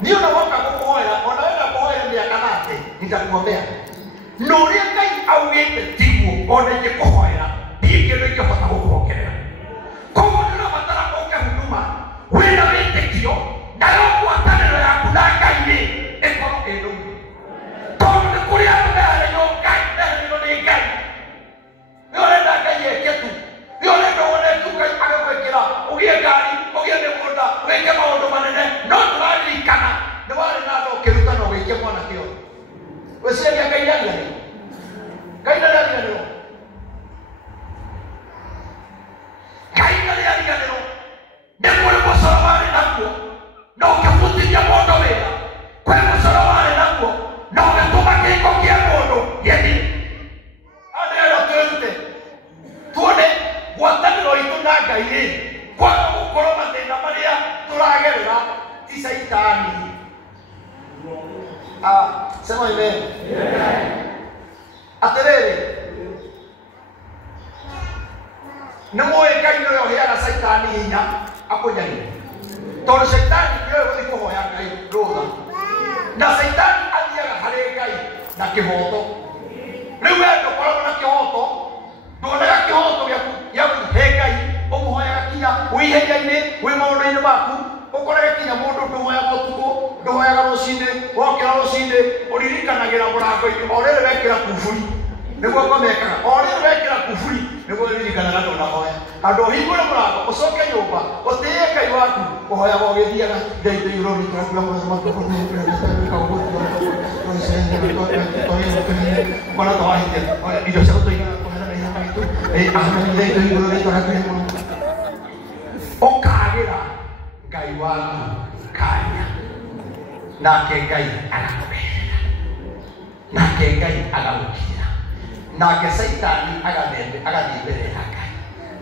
Ndio na waka kuhoera, ona wenda kuhoera miaka nate, nitakuombea. No ũrĩa Ngai augĩte tiguo, ona ingĩkũhoera, ndiĩ kĩndũ ingĩhota gũkuongerera. Koguo ndĩrabatara ũke huduma, wĩna wĩtĩkio, nayo ngwatanĩro yaku na Ngai nĩ ĩkorwo ĩ ndũmu. Tondũ nĩ kũrĩ andũ mehereirwo Ngai, mehereirwo nĩ Ngai. Nĩ ũrenda Ngai eke tu, nĩ ũrenda wone tu Ngai agĩgwĩkĩra, ũgĩe ngari, ũgĩe mĩgũnda, wĩke maũndũ manene, no tũraririkana nĩ warĩ na andũ ũkĩrutana ũgĩikia mwanake ũyũ. Wĩciria Ngai ndariganĩrwo? Ngai ndariganĩrwo? Ngai ndariganĩrwo? Nĩ kũrĩ mũcoro warĩ naguo, na ũkĩbutithia mũndũ wĩra. Kwĩ mũcoro warĩ naguo, na ũgĩtũma kĩhiko kĩa mũndũ gĩthiĩ. Andũ ĩno twĩrute, tuone ngwatanĩro itũ na Ngai rĩ, kwaga gũkorwo mathĩna marĩa tũragerera ti Saitani. Sema amen. Atĩrĩrĩ, nĩ mũĩ Ngai nĩwe ũheaga Saitani hinya akũnyarie. Tondũ Saitani nĩwe gũthiĩ kũhoya Ngai rũtha, na Saitani athiaga harĩ Ngai na kĩhoto. Rĩu wee ndũkoragwo na kĩhoto, nduonaga kĩhoto gĩa gũthiĩ Ngai, ũmũhoyaga kinya wĩ ihenya-inĩ, wĩ maũndũ-inĩ maku, ũkorage kinya mũndũ ndũhoyaga ũtukũ, ndũhoyaga rũcinĩ, wokĩra rũcinĩ ũririkanagĩra mũrango-inĩ o rĩrĩ wekĩra kuburi, nĩguo ngomekaga o rĩrĩ wekĩra kuburi nĩguo ririkanaga ndũnahoya. Handũ ũhingũre mũrango ũcoke nyũmba ũtĩĩe Ngai waku, ũhoyaga ũgĩthiaga Ngai ndĩirũri tũrakura mũthamaki kona tawahite indo cia gũtũigana kũhera na ihenya maitũ ahamenire indo igũrũ rĩtwa rĩaku mũno. Ũkagĩra Ngai waku kanya, nake Ngai agakũherera, nake Ngai agagũkira, nake Saitani agathiĩ mbere ya Ngai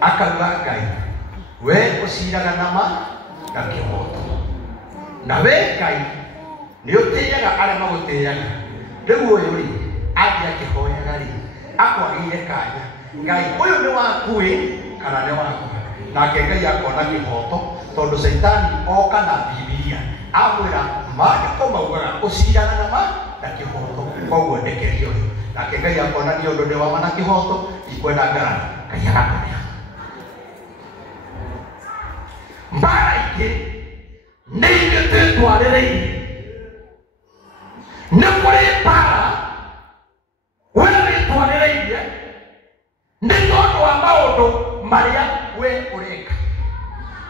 akauga Ngai, wee ũciraga nama na kĩhoto, na wee Ngai nĩ ũtĩĩaga arĩa magũtĩĩaga. Rĩu ũyũ rĩ athiĩ akĩhoyaga rĩ akwagĩire kanya, Ngai ũyũ nĩ waku ĩ kana nĩ waku? Nake Ngai akona kĩhoto, tondũ Saitani oka na Bibilia amwĩra maandĩko maugaga ũciraga nama na kĩhoto, koguo ndekerio ũyũ. Nake Ngai akona nĩ ũndũ nĩ wama na kĩhoto, ikwenda ngarani, Ngai agakonea. Mbara ingĩ nĩ ithuĩ twĩtwarĩrĩire. Nĩ kũrĩ mbara wee wĩtwarĩrĩire nĩ tondũ wa maũndũ marĩa we ũreka.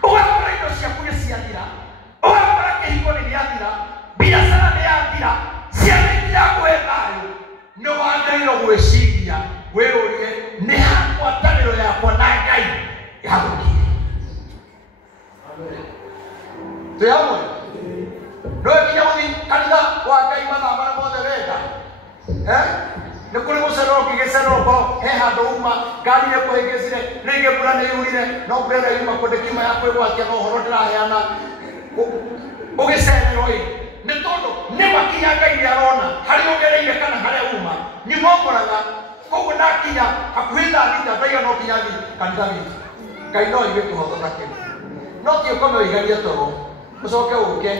Ũgakora indo ciaku nĩ ciathira, ũgakora kĩhiko nĩ gĩathira, biacara nĩ yathira, ciana itirakũhe thayũ. Nĩ wagĩrĩirwo gwĩciria wĩũrie nĩ ha ngwatanĩro yakwa na Ngai yagũkinya. Twĩ hamwe? Nĩwekinya gũthiĩ kanitha wa Ngai mathaa marĩa mothe wenda? Nĩ kũrĩ gũcererwo ũngĩgĩcererwo ngoro he handũ uma ngari nĩkũhĩngĩcire rĩngĩ mbura nĩ yurire no mbura yuma kũndĩkima ya kwĩgwatia no ũhoro ndĩraheana ũgĩcererwo ĩ nĩ tondũ nĩ makinya Ngai nĩarona harĩa ũgereire kana harĩa uma nĩmokoraga. Koguo ndakinya hakuhĩ thaa thita ndaiga no kinya kanitha witũ Ngai no igue kĩhoto ta kĩu no ti ũkome ũigarie toro ũcoke ũke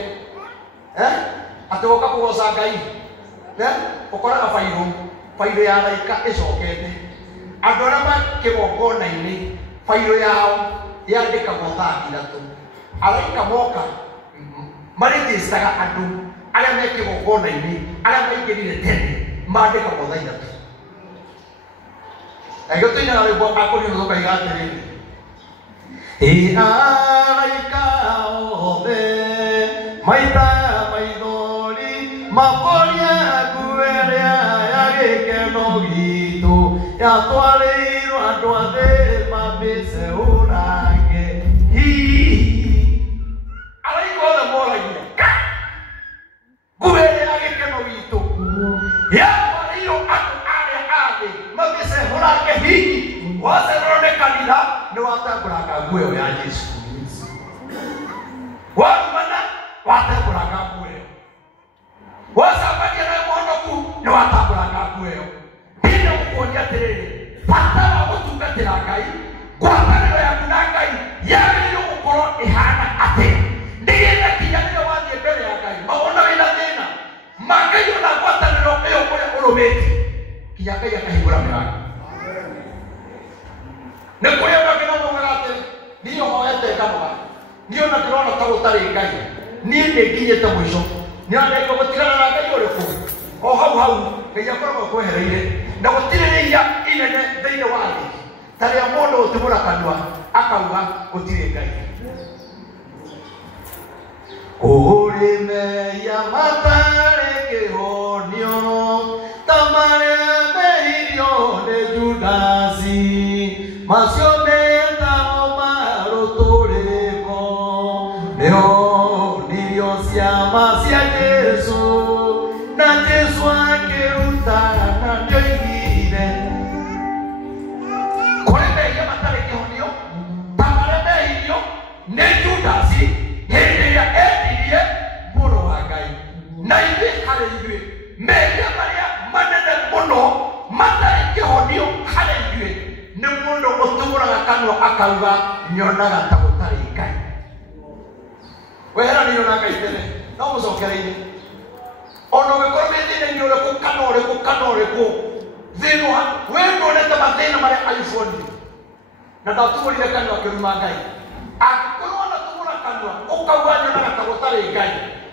atĩ ũka kũgoca Ngai ũkoraga bairũ ya raika ĩcokete. Andũ arĩa makĩgongona-inĩ bairũ yao yandĩkagwo thaa 3. Araika moka marĩgĩstaga andũ arĩa me kĩgongona-inĩ arĩa maingĩrire tene mandĩkagwo thaa 3. Egyo tũinaga rwĩmbo akũrinũ tũkaiga atĩrĩrĩ araika othe maita maithori makoria nguĩrĩa ya gĩkeno gitũ yatwarĩirwo andũ athĩ mambĩce ũrange araika othe moragia nguĩrĩa ya gĩkeno gitũ yatwarĩirwo andũ arĩa athĩ mambĩce ũrange hihi wacererwo nĩ kanitha nĩ watambũranga nguo ĩyo ya Jesũ warumana watambũranga nguo ĩyo wacambania na mũhonoku nĩ watambũranga nguo ĩyo. Ndĩna gũkuonia atĩrĩrĩ bata wa gũtungatĩra Ngai ngwatanĩro yaku na Ngai yagĩrĩirwo gũkorwo ĩhana atĩa nĩgetha kinya rĩrĩa wathiĩ mbere ya Ngai mawona wĩna thĩna ma Ngai ona ngwatanĩro ĩyo kũrĩa ũrũmĩte kinya Ngai akahingũra mĩrango. Nĩ kũrĩa angĩ no moigaga atĩ niĩ hoete nganoga niĩ ona ndĩrona ta gũtarĩ Ngai niĩ nĩnginyĩte mũico nĩarĩkia gũtigana na Ngai ũrĩkũ o hau Ngai akoragwo kwehereire na gũtirĩ rĩia inene thĩinĩ wa thĩ ta rĩrĩa mũndũ ũtĩmũra kanua akauga gũtirĩ Ngai. Kũrĩ mehia matarĩ kĩhonio ta marĩa mehirio nĩ Judasi macio metagwo marũtũrĩko nĩo nirio ciama cia Jesũ na Jesũ akĩrutana nĩoigire. Kũrĩ mehia matarĩ kĩhonio ta marĩa mehirio nĩ Judasi hĩndĩ ĩrĩa endirie mũrũ wa Ngai na ithuĩ harĩ ithuĩ mehia marĩa manene mũno matarĩ kĩhonio harĩ ithuĩ nĩ mũndũ ũtũmũraga kanua akauga nyonaga ta gũtarĩ Ngai. Weheranĩirwo na Ngai tene no mũcokereire ona ũgĩkorwo wĩ thĩna-inĩ ũrĩkũ kana ũrĩkũ thĩna we nĩwonete mathĩna marĩa Ayubu onire na ndatumũrire kanua akĩruma Ngai. Angĩkorwo wanatũmũra kanua ũkauga nyonaga ta gũtarĩ Ngai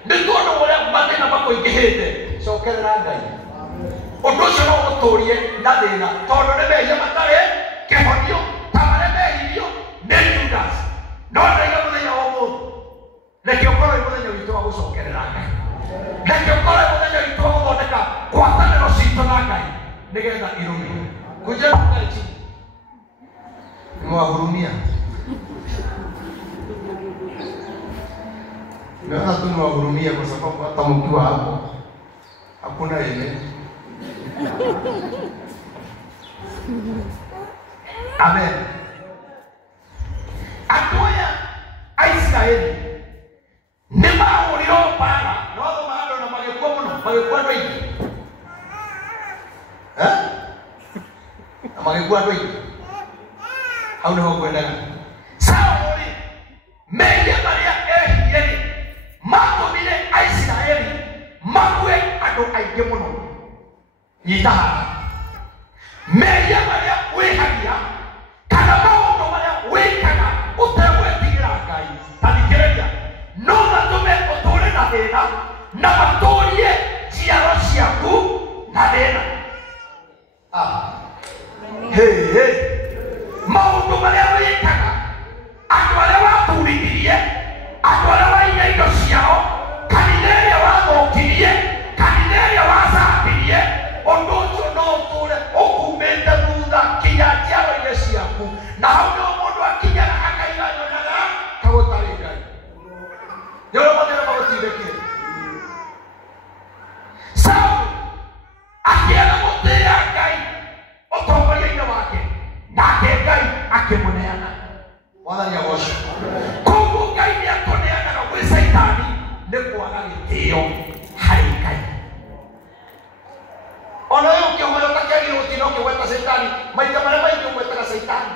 nĩ tondũ ũrĩa mathĩna makũingĩhĩte cokerera Ngai. Ũndũ ũcio no ũtũrie na thĩna tondũ nĩ mehia matarĩ kĩhonio ta marĩa mehirio nĩ Judas. No ndaiga mũthenya wa ũmũthĩ reke ũkorwo wĩ mũthenya witũ wa gũcokerera Ngai, reke ũkorwo wĩ mũthenya witũ wa gũthondeka ngwatanĩro citũ na Ngai nĩgetha irũme. Kujeni mkae chini. Nimewahurumia. Naona tu niwahurumia kwa sababu hata mkiwa hapo hakuna ile. Amen. Atoya Aisraeli nema ulio para no maado na magekuwa muno magekuwa ndwingi na magekuwa ndwingi au ndio kwenda Sauli meja maria yeye makomile Aisraeli makwe ado aige muno yitaha meja maria wehagia kana maondo maria wekaga utewetigira Ngai tadikereria no matume utore na thina na maturie ciaro ciaku na thina hey Saitani maita marĩa maingĩ ũgwetaga Saitani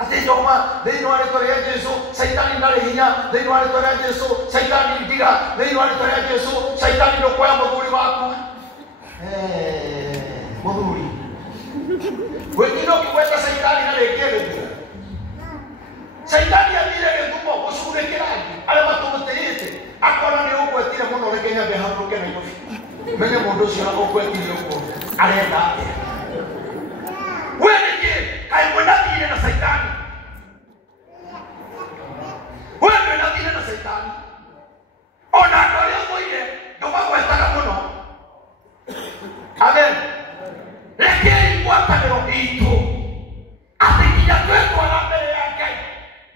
atĩ Jehova thĩinĩ wa rĩĩtwa rĩa Jesũ Saitani ndarĩ hinya thĩinĩ wa rĩĩtwa rĩa Jesũ Saitani ndiga thĩinĩ wa rĩĩtwa rĩa Jesũ Saitani ndũkoya mũthuri waku mũthuri wĩkĩra ũkĩgweta Saitani na rĩngĩ rĩngĩ Saitani athire gĩthumo gũcurĩkĩra arĩa matũgũtĩĩte akona nĩ ũgwetire mũno reke nyambe hambũke Nairobi menye mũndũ ũcio ũgwetire ũguo arenda atĩa we nĩkĩ kaĩ mwĩnathire na Saitani we mwĩnathire na Saitani ona andũ arĩa moire ndũmagwetaga mũno amen rekei ngwatanĩro itũ atĩ nginya twĩtwara mbere ya Ngai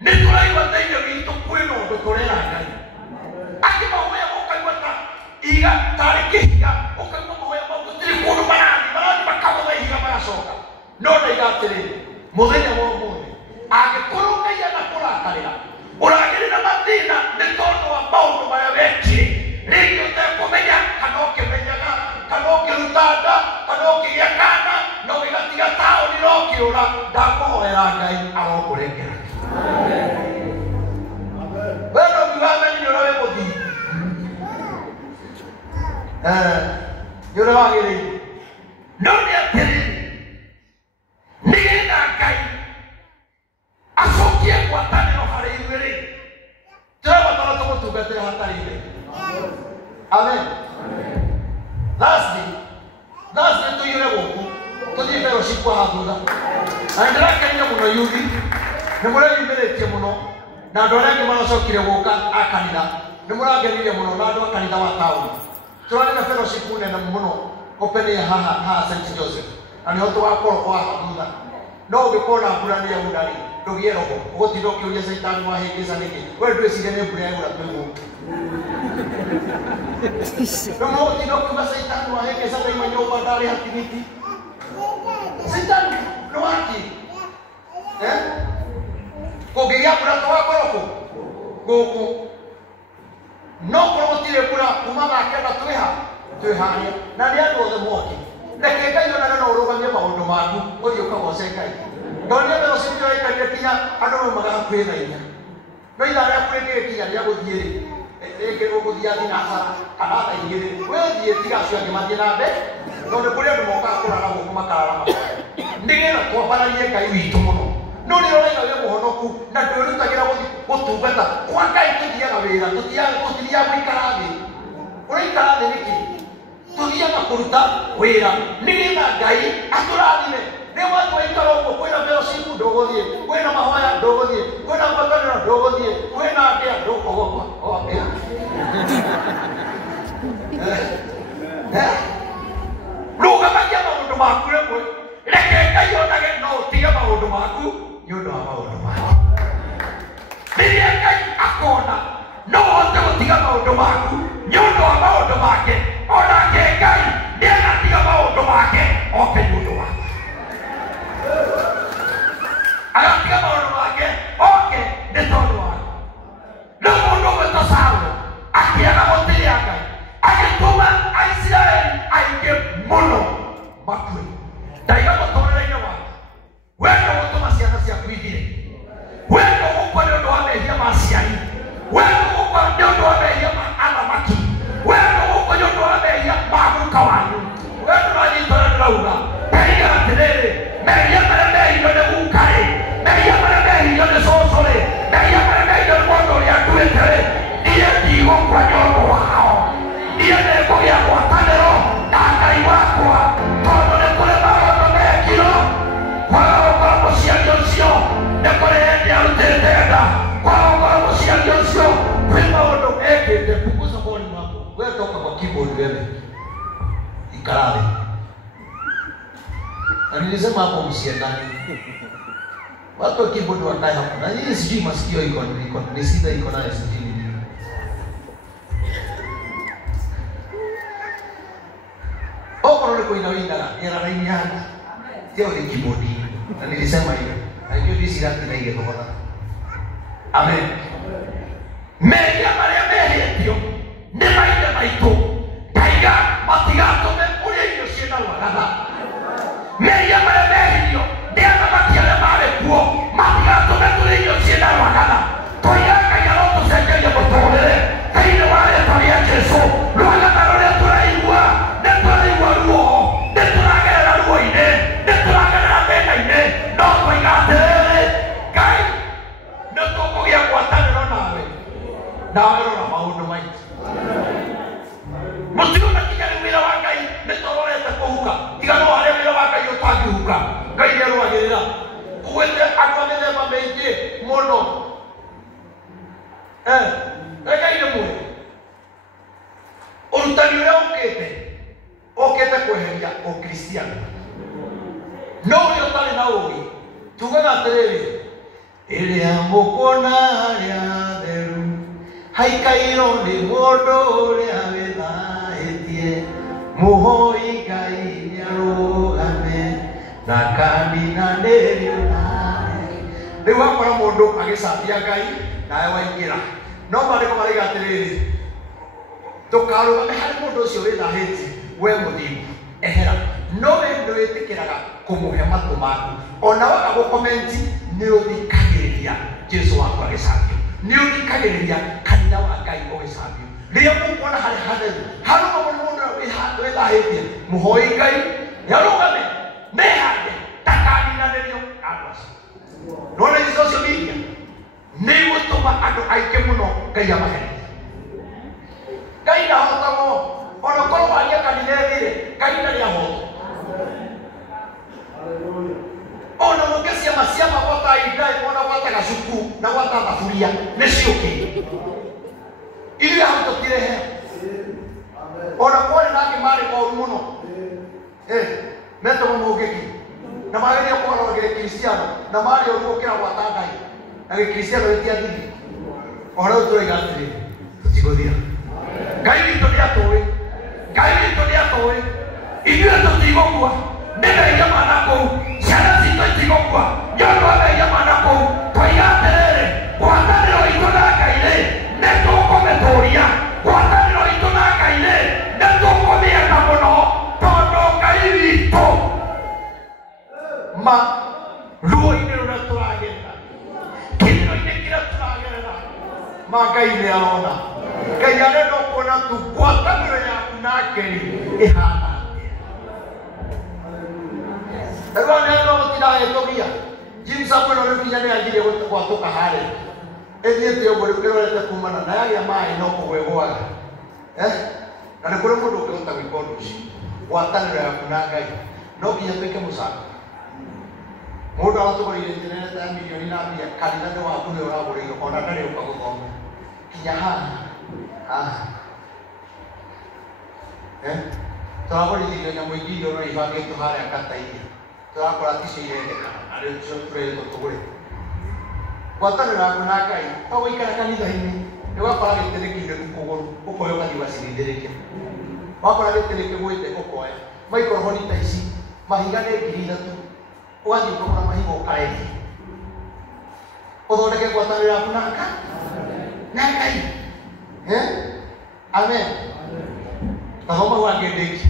nĩ tũraigua thĩinĩ witũ kwĩna ũndũ tũrera Ngai atĩ mahoya ũkaigua ta iga tarĩ kĩhiga ũkaigua mahoya mau gũtirĩ kũndũ marathi makagũtha ihiga magacoka no ndaiga atĩrĩrĩ mũthenya wa ũmũthĩ angĩkorwo Ngai anakũrakarĩra ũragĩrĩra mathĩna nĩ tondũ wa maũndũ marĩa wekire rĩngĩ ũtekũmenya kana ũkĩmenyaga kana ũkĩruta nda kana ũkĩgĩa kana no gĩgatiga taũni no kĩũra ndakũhoera Ngai agokũrengera wena ũkiwamenyire ũrĩa wĩ mũthii nĩ ũrĩa wagĩrĩire no nĩ atĩrĩrĩ nĩgetha Ngai acokie ngwatanĩro harĩ ithuĩ-rĩ tũrabatara tũmũtungatĩre hatarĩ ithe amen Thursday tũiyũre gũkũ tũthiĩ fellowship haha thutha na nĩndĩrakenia mũno yuthi nĩ mũreyumĩrĩtie mũno na andũ arĩa angĩ maracokire gũka a kanitha nĩ mũrangenirie mũno na andũ a kanitha wa taũni tũrarĩ na fellowship nene mũno open haha St. Joseph na nĩho tũgakorwo haha thutha no ũngĩkorwo na mbura nĩ yaura-rĩ ndũgĩe roho ũgũtinda ũkĩũria Saitani wahĩngĩca nĩkĩ we ndwĩciria nĩ mbura yaura twĩgũkũ no ũgũtinda ũkiuga Saitani wahĩngĩca ndaima nyũmba ndarĩ hatimiti Saitani nĩ waki kũngĩgĩa mbura tũgakorwo gũkũ no korwo gũtirĩ mbura kuma thaa kenda twĩharia na nĩ andũ othe moke reke Ngai onaga no ũrũgamie maũndũ maku ũthiĩ ũkagoce Ngai ndonire mbere ũcio nĩũraikaria kinya andũ maumaga hakuhĩ na inya no ithaa rĩaku rĩngĩgĩkinya rĩa gũthiĩ-rĩ rĩngĩ ũgũthiĩ thinacara kana thaa igĩrĩ wĩthiĩ tiga acio angĩ mathiĩ na mbere tondũ kũrĩ andũ mokaga kũrara gũkũ makarara nĩgetha twambararie Ngai witũ mũno no nĩ ũraiga wĩ mũhonoku na ndwĩrutagĩra gũtungata kwa Ngai tũthiaga wĩra tũthiaga gũikara thĩ ũraikara thĩ nĩkĩ tũthiaga kũruta wĩra nĩgetha Ngai atũrathime rĩu andũ aikara ũguo kwĩna fellowship ndũgũthiĩ kwĩna mahoya ndũgũthiĩ kwĩna ngwatanĩro ndũgũthiĩ kwĩna ndĩa ndũkũgoma rũgamagia maũndũ maku rĩmwe reke Ngai onage no ũtige maũndũ maku nĩ ũndũ wa maũndũ make rĩrĩa Ngai akona no ũhote gũtiga maũndũ maku nĩ ũndũ wa maũndũ make onake Ngai nĩagatiga maũndũ make oke nĩ ũndũ wake agatiga maũndũ make oke nĩ tondũ wake rĩu mũndũ ũgwĩtwo Saũlũ akĩaga gũtiria Ngai agĩtũma Aisiraeli aingĩ mũno makue ndaiga mũtũrĩre-inĩ wake we ndũgũtũma ciana ciaku ithire we ndũgũkua nĩ ũndũ wa mehia ma aciari we ndũgũkua nĩ ũndũ wa mehia ma athamaki we ndũgũkua nĩ ũndũ wa mehia ma guka wanyu we ndũranyita ũrĩa ndĩrauga ndaiga atĩrĩrĩ mehia marĩa mehirio nĩ guka-rĩ mehia marĩa mehirio nĩ cũcũ-rĩ mehia marĩa mehirio nĩ mũndũ ũrĩa nduĩte-rĩ niĩ ndigũkua nĩ ũndũ wao niĩ nĩngũgĩa ngwatanĩro na Ngai wakwa tondũ nĩ kũrĩ maũndũ mekirwo kwaga gũkorwo mũciari ũcio nĩ kũrĩ hĩndĩ arutĩte nda kwaga gũkorwo mũciari ũcio kwĩ maũndũ ekĩte punguza volume wako wewe toka kwa keyboard wewe ikara thĩ na nilisema hapo msiendani watu wa keyboard wakae hapo na hii sijui masikio iko ni sida iko nayo sijui okoro ni kuina wingana era-inĩ yaku tio ni keyboard na nilisema hivyo na hiyo ndisi rati na ile toka amen mehia marĩa mehĩtio nĩ maithe maitũ Ngaiga matigatũme ũrĩa irio ciĩna rwagatha mehia marĩa ndawerora maundu maingi mutigona kinyari wira wa Ngai nitororete kuhuka tiga no hari wira wa Ngai utangihuka Ngai nĩarũagĩrĩra kuwete andũ a mĩthemba mĩingĩ mũno Ngai nĩ mwega ũrutani ũrĩa ũkĩte kweheria ũkristiano no ũrĩa ũtarĩ na ũũgĩ tugaga atĩrĩrĩ ĩrĩa mũkuona harĩa theru haikairwo nĩ mũndũ ũrĩa wĩthahĩtie mũhoi Ngai nĩarũgame na kandinanĩrio nawe rĩu wakora mũndũ agĩcambia Ngai nawe waingĩra no marĩko marĩga atĩrĩrĩ ndũkarũgame harĩ mũndũ ũcio wĩthahĩtie we mũthingu ehera no we nĩwĩtĩkĩraga kũmũhe matũ maku ona waga gũkomenti nĩũthikagĩrĩria Jesũ waku agĩcambio nĩũthikagĩrĩria kanitha wa Ngai ũgĩcambio rĩrĩa mũkuona harĩ hatheru harũgama mũndũ wĩthahĩtie mũhoi Ngai nĩarũgame mehande ndakaninanĩrio andũ acio nona ici social media nĩigũtũma andũ aingĩ mũno Ngai amaherithie Ngai ndahotagwo ona korwo waria kanitha ĩthire Ngai ndarĩahotwo ona mũngĩ ciama gwata Idai ona gwata gacuku na gwata thaburia nĩciũkĩte iria hau tũtirehe ona kwarĩ na angĩ marĩ moru mũno metagwo mũngĩki na mageria kũgarũragĩra Kristiano na marĩ ũru gũkĩra gwata Ngai na gĩkristiano gĩtiathirie o rĩu tũraiga atĩrĩrĩ tũtigũthira Ngai witũ nĩatũĩ Ngai witũ nĩatũĩ ithuĩ tũtigũkua nĩmehia mana kũu ciana citũ itigũkua nĩũndũ wa mehia mana kũu tũiga atĩrĩrĩ ngwatanĩro itũ na Ngai-rĩ nĩtũkũmĩtũria ngwatanĩro itũ na Ngai-rĩ nĩtũkũmĩenda mũno tondũ Ngai witũ ma ruo-inĩ rũrĩa tũragerera kĩrĩro-inĩ kĩrĩa tũragerera ma Ngai nĩarona Ngai arenda kuona tu ngwatanĩro yaku nake ĩhana atĩa rĩu nĩno gũtirahĩtũkia James Samuel rĩu kinya nĩanjirie gwatũka harĩa ĩthiĩte ũguo rĩu ĩrorete kumana na yagĩa maĩ no kũgwa ĩgwaga na nĩ kũrĩ mũndũ ũngĩhota gwĩka ũndũ ũcio ngwatanĩro yaku na Ngai no nginya twĩke mũcaka mũndũ aratũgũrĩire njĩra ta milioni na mbia kanitha nĩ waku nĩ ũragũrĩirwo ona ndarĩ ũka gũthoma kinya haha tũragũrĩire nyamũ ingĩ iria no ibangĩtwo harĩa kata-inĩ tũrakora ticio irendeka na rĩu cio tũrerĩtwo tũgũre ngwatanĩro yaku na Ngai to gũikara kanitha-inĩ nĩũgakora gĩtĩ nĩkĩirĩku kũgũrũ ũkoya ũgathiĩ ũgacirindĩrĩke wakora gĩtĩ nĩkĩgwĩte ũkoya maikrofoni ta ici mahiga nĩ 3,000 ũgathiĩ ũkagũra mahiga ũkaendia ũthondeke ngwatanĩro yaku na Ngai amen tahoma wangĩndĩki